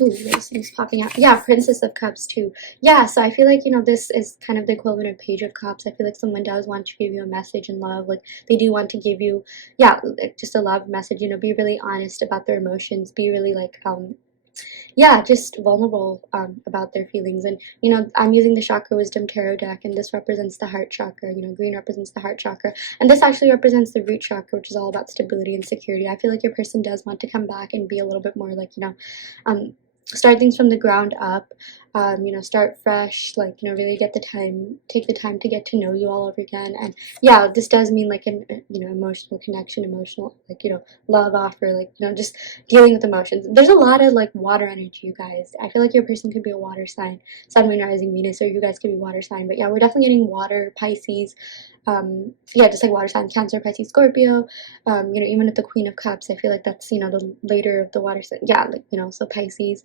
Ooh, those things popping out. Yeah, Princess of Cups too. Yeah, so I feel like, you know, this is kind of the equivalent of Page of Cups. I feel like someone does want to give you a message in love. Like, they do want to give you, yeah, like, just a love message. You know, be really honest about their emotions. Be really, like, yeah, just vulnerable about their feelings. And, you know, I'm using the Chakra Wisdom Tarot deck, and this represents the heart chakra. You know, green represents the heart chakra. And this actually represents the root chakra, which is all about stability and security. I feel like your person does want to come back and be a little bit more like, you know, start things from the ground up, you know, start fresh, like, you know, really take the time to get to know you all over again. And yeah, this does mean like an, you know, emotional connection, emotional, like, you know, love offer, like, you know, just dealing with emotions. There's a lot of like water energy, you guys. I feel like your person could be a water sign, Sun, Moon, Rising, Venus, or you guys could be water sign. But yeah, we're definitely getting water, Pisces, yeah, just like water sign, Cancer, Pisces, Scorpio. You know, even with the Queen of Cups, I feel like that's, you know, the later of the water sign. Yeah, like, you know, so Pisces.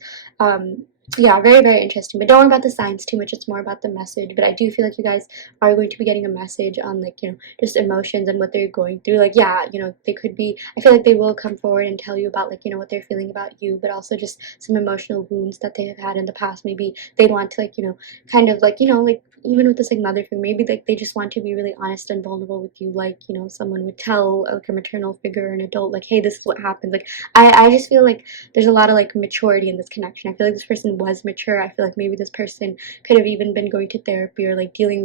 Yeah, very, very interesting. But don't worry about the signs too much. It's more about the message. But I do feel like you guys are going to be getting a message on, like, you know, just emotions and what they're going through. Like, yeah, you know, they could be, I feel like they will come forward and tell you about, like, you know, what they're feeling about you, but also just some emotional wounds that they have had in the past. Maybe they'd want to, like, you know, kind of like, you know, like, even with this like mother figure, maybe like they just want to be really honest and vulnerable with you, like, you know, someone would tell like a maternal figure or an adult, like, hey, this is what happened. Like, I just feel like there's a lot of like maturity in this connection. I feel like this person was mature. I feel like maybe this person could have even been going to therapy or like dealing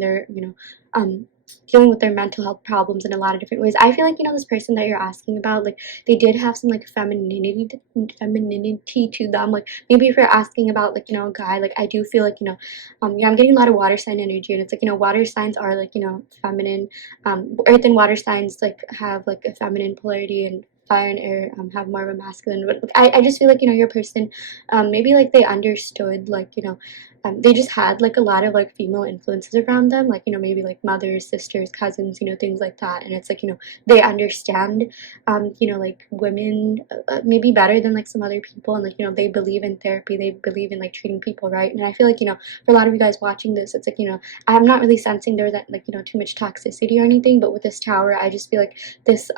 with their mental health problems in a lot of different ways. I feel like, you know, this person that you're asking about, like, they did have some like femininity to them. Like, maybe if you're asking about, like, you know, a guy, like, I do feel like, you know, yeah, I'm getting a lot of water sign energy, and it's like, you know, water signs are like, you know, feminine. Earth and water signs like have like a feminine polarity, and fire and air have more of a masculine. But like, I just feel like, you know, your person, maybe like they understood, like, you know, they just had like a lot of like female influences around them, like, you know, maybe like mothers, sisters, cousins, you know, things like that. And it's like, you know, they understand, you know, like women maybe better than like some other people, and like, you know, they believe in therapy, they believe in like treating people right. And I feel like, you know, for a lot of you guys watching this, it's like, you know, I'm not really sensing there that, like, you know, too much toxicity or anything, but with this tower, I just feel like this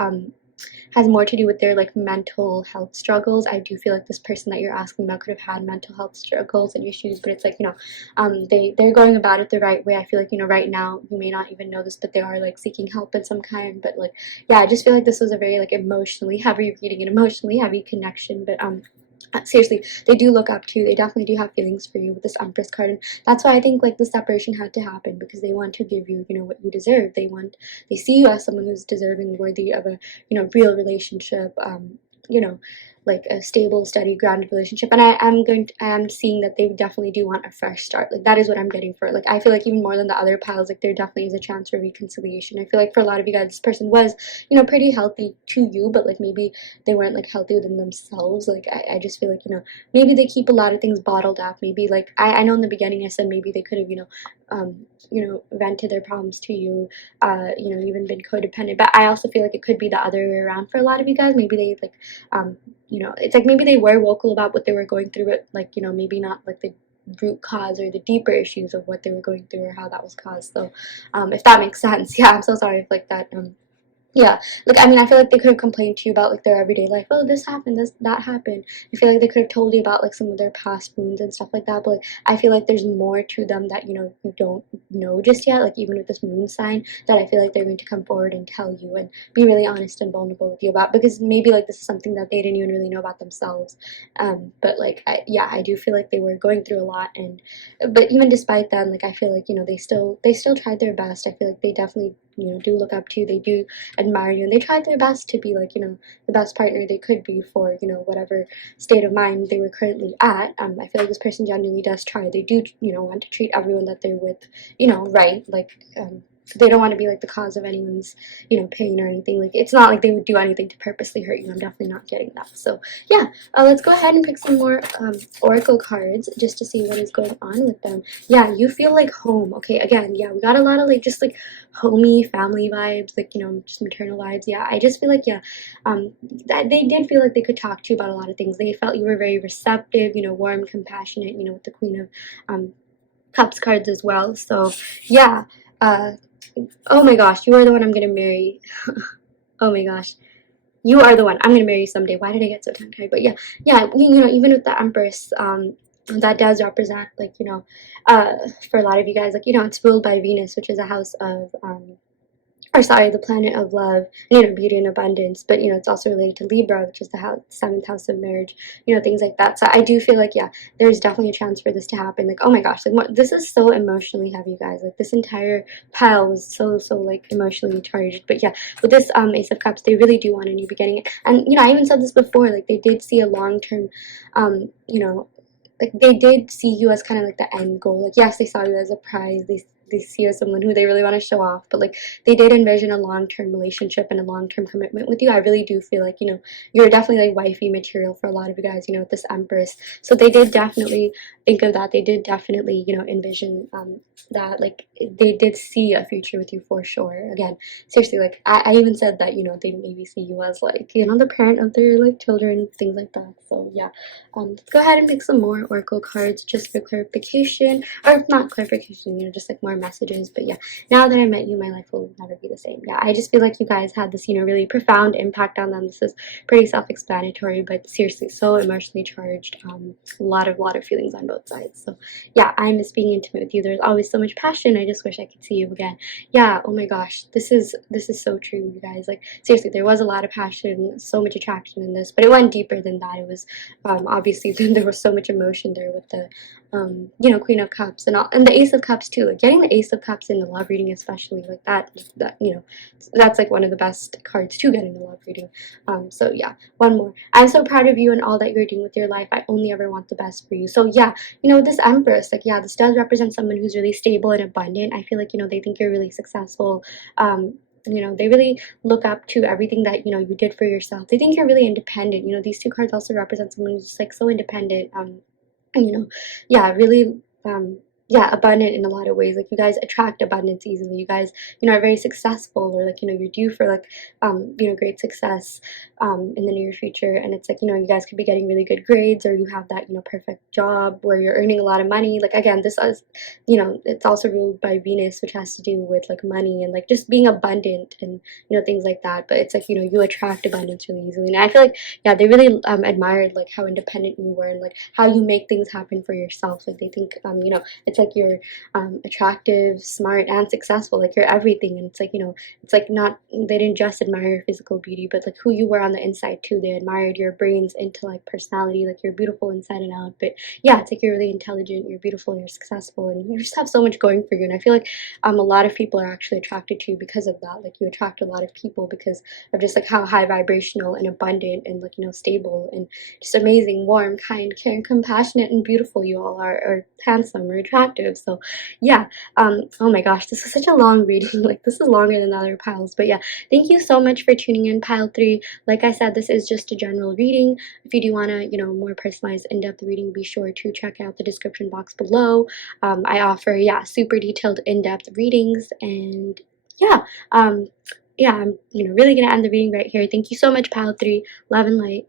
has more to do with their like mental health struggles. I do feel like this person that you're asking about could have had mental health struggles and issues, but it's like, you know, they're going about it the right way. I feel like, you know, right now you may not even know this, but they are like seeking help in some kind. But like, yeah, I just feel like this was a very like emotionally heavy reading, an emotionally heavy connection. But seriously, they do look up to you. They definitely do have feelings for you with this Empress card, and that's why I think like the separation had to happen, because they want to give you, you know, what you deserve. They see you as someone who's deserving, worthy of a, you know, real relationship. You know, like a stable, steady, grounded relationship. And I am seeing that they definitely do want a fresh start. Like, that is what I'm getting for it. Like, I feel like even more than the other piles, like, there definitely is a chance for reconciliation. I feel like for a lot of you guys, this person was, you know, pretty healthy to you, but like maybe they weren't like healthy within themselves. Like, I just feel like, you know, maybe they keep a lot of things bottled up. Maybe like I know in the beginning I said maybe they could have, you know, vented their problems to you, you know, even been codependent. But I also feel like it could be the other way around for a lot of you guys. Maybe they like you know, it's like maybe they were vocal about what they were going through, but like, you know, maybe not like the root cause or the deeper issues of what they were going through or how that was caused. So if that makes sense. Yeah, I'm so sorry if like that yeah, like, I mean, I feel like they could have complained to you about like their everyday life. Oh, this happened, this that happened. I feel like they could have told you about like some of their past wounds and stuff like that. But like, I feel like there's more to them that, you know, you don't know just yet. Like, even with this moon sign, that I feel like they're going to come forward and tell you and be really honest and vulnerable with you about, because maybe like this is something that they didn't even really know about themselves. But like, yeah, I do feel like they were going through a lot, and but even despite that, like, I feel like, you know, they still tried their best. I feel like they definitely, you know, do look up to you. They do admire you, and they tried their best to be like, you know, the best partner they could be for, you know, whatever state of mind they were currently at. I feel like this person genuinely does try. They do, you know, want to treat everyone that they're with, you know, right. Like, they don't want to be like the cause of anyone's, you know, pain or anything. Like, it's not like they would do anything to purposely hurt you. I'm definitely not getting that. So yeah, let's go ahead and pick some more oracle cards just to see what is going on with them. Yeah, you feel like home. Okay, again, yeah, we got a lot of like just like homey family vibes, like, you know, just maternal vibes. Yeah, I just feel like, yeah, that they did feel like they could talk to you about a lot of things. They felt you were very receptive, you know, warm, compassionate, you know, with the Queen of Cups cards as well. So yeah, oh my gosh, you are the one I'm gonna marry. Oh my gosh, you are the one I'm gonna marry someday. Why did I get so tongue-tied? But yeah, you know, even with the Empress, that does represent, like, you know, for a lot of you guys, like, you know, it's ruled by Venus, which is a house of or sorry, the planet of love, you know, beauty and abundance. But, you know, it's also related to Libra, which is the seventh house of marriage, you know, things like that. So I do feel like, yeah, there's definitely a chance for this to happen. Like, oh my gosh, like, this is so emotionally heavy, guys. Like, this entire pile was so like emotionally charged. But yeah, with this Ace of Cups, they really do want a new beginning. And, you know, I even said this before, like, they did see a long-term, you know, like, they did see you as kind of like the end goal. Like, yes, they saw you as a prize. They see you as someone who they really want to show off, but like, they did envision a long-term relationship and a long-term commitment with you. I really do feel like, you know, you're definitely like wifey material for a lot of you guys, you know, with this Empress. So they did definitely think of that. They did definitely, you know, envision that, like, they did see a future with you for sure. Again, seriously, like, I even said that, you know, they maybe see you as like, you know, the parent of their like children, things like that. So yeah, let's go ahead and pick some more oracle cards just for clarification, or not clarification, you know, just like more messages. But yeah, now that I met you, my life will never be the same. Yeah, I just feel like you guys had this, you know, really profound impact on them. This is pretty self-explanatory, but seriously, so emotionally charged. A lot of feelings on both sides. So yeah, I miss being intimate with you. There's always so much passion. I just wish I could see you again. Yeah, oh my gosh, this is so true, you guys. Like, seriously, there was a lot of passion, so much attraction in this, but it went deeper than that. It was obviously there was so much emotion there with the you know, Queen of Cups and the Ace of Cups too. Like, getting the Ace of Cups in the love reading, especially, like, that you know, that's like one of the best cards to get in the love reading. So yeah, one more. I'm so proud of you and all that you're doing with your life. I only ever want the best for you. So yeah, you know, this Empress, like, yeah, this does represent someone who's really stable and abundant. I feel like, you know, they think you're really successful. You know, they really look up to everything that, you know, you did for yourself. They think you're really independent. You know, these two cards also represent someone who's like so independent. You know, yeah, really, yeah, abundant in a lot of ways. Like, you guys attract abundance easily. You guys, you know, are very successful, or like, you know, you're due for like, you know, great success in the near future. And it's like, you know, you guys could be getting really good grades, or you have that, you know, perfect job where you're earning a lot of money. Like, again, this is, you know, it's also ruled by Venus, which has to do with like money and like just being abundant and, you know, things like that. But it's like, you know, you attract abundance really easily. And I feel like, yeah, they really admired like how independent you were and like how you make things happen for yourself. Like, they think, you know, it's like you're attractive, smart, and successful. Like, you're everything. And it's like, you know, it's like, not, they didn't just admire your physical beauty, but like who you were on the inside too. They admired your brains, intellect, personality. Like, you're beautiful inside and out. But yeah, it's like you're really intelligent, you're beautiful, you're successful, and you just have so much going for you. And I feel like a lot of people are actually attracted to you because of that. Like, you attract a lot of people because of just like how high vibrational and abundant and like, you know, stable and just amazing, warm, kind, caring, compassionate, and beautiful you all are, or handsome or attractive. So yeah, oh my gosh, this is such a long reading. Like, this is longer than the other piles. But yeah, thank you so much for tuning in, pile 3. Like I said, this is just a general reading. If you do want to, you know, more personalized, in-depth reading, be sure to check out the description box below. I offer, yeah, super detailed, in-depth readings. And yeah, yeah, I'm, you know, really gonna end the reading right here. Thank you so much, pile 3. Love and light.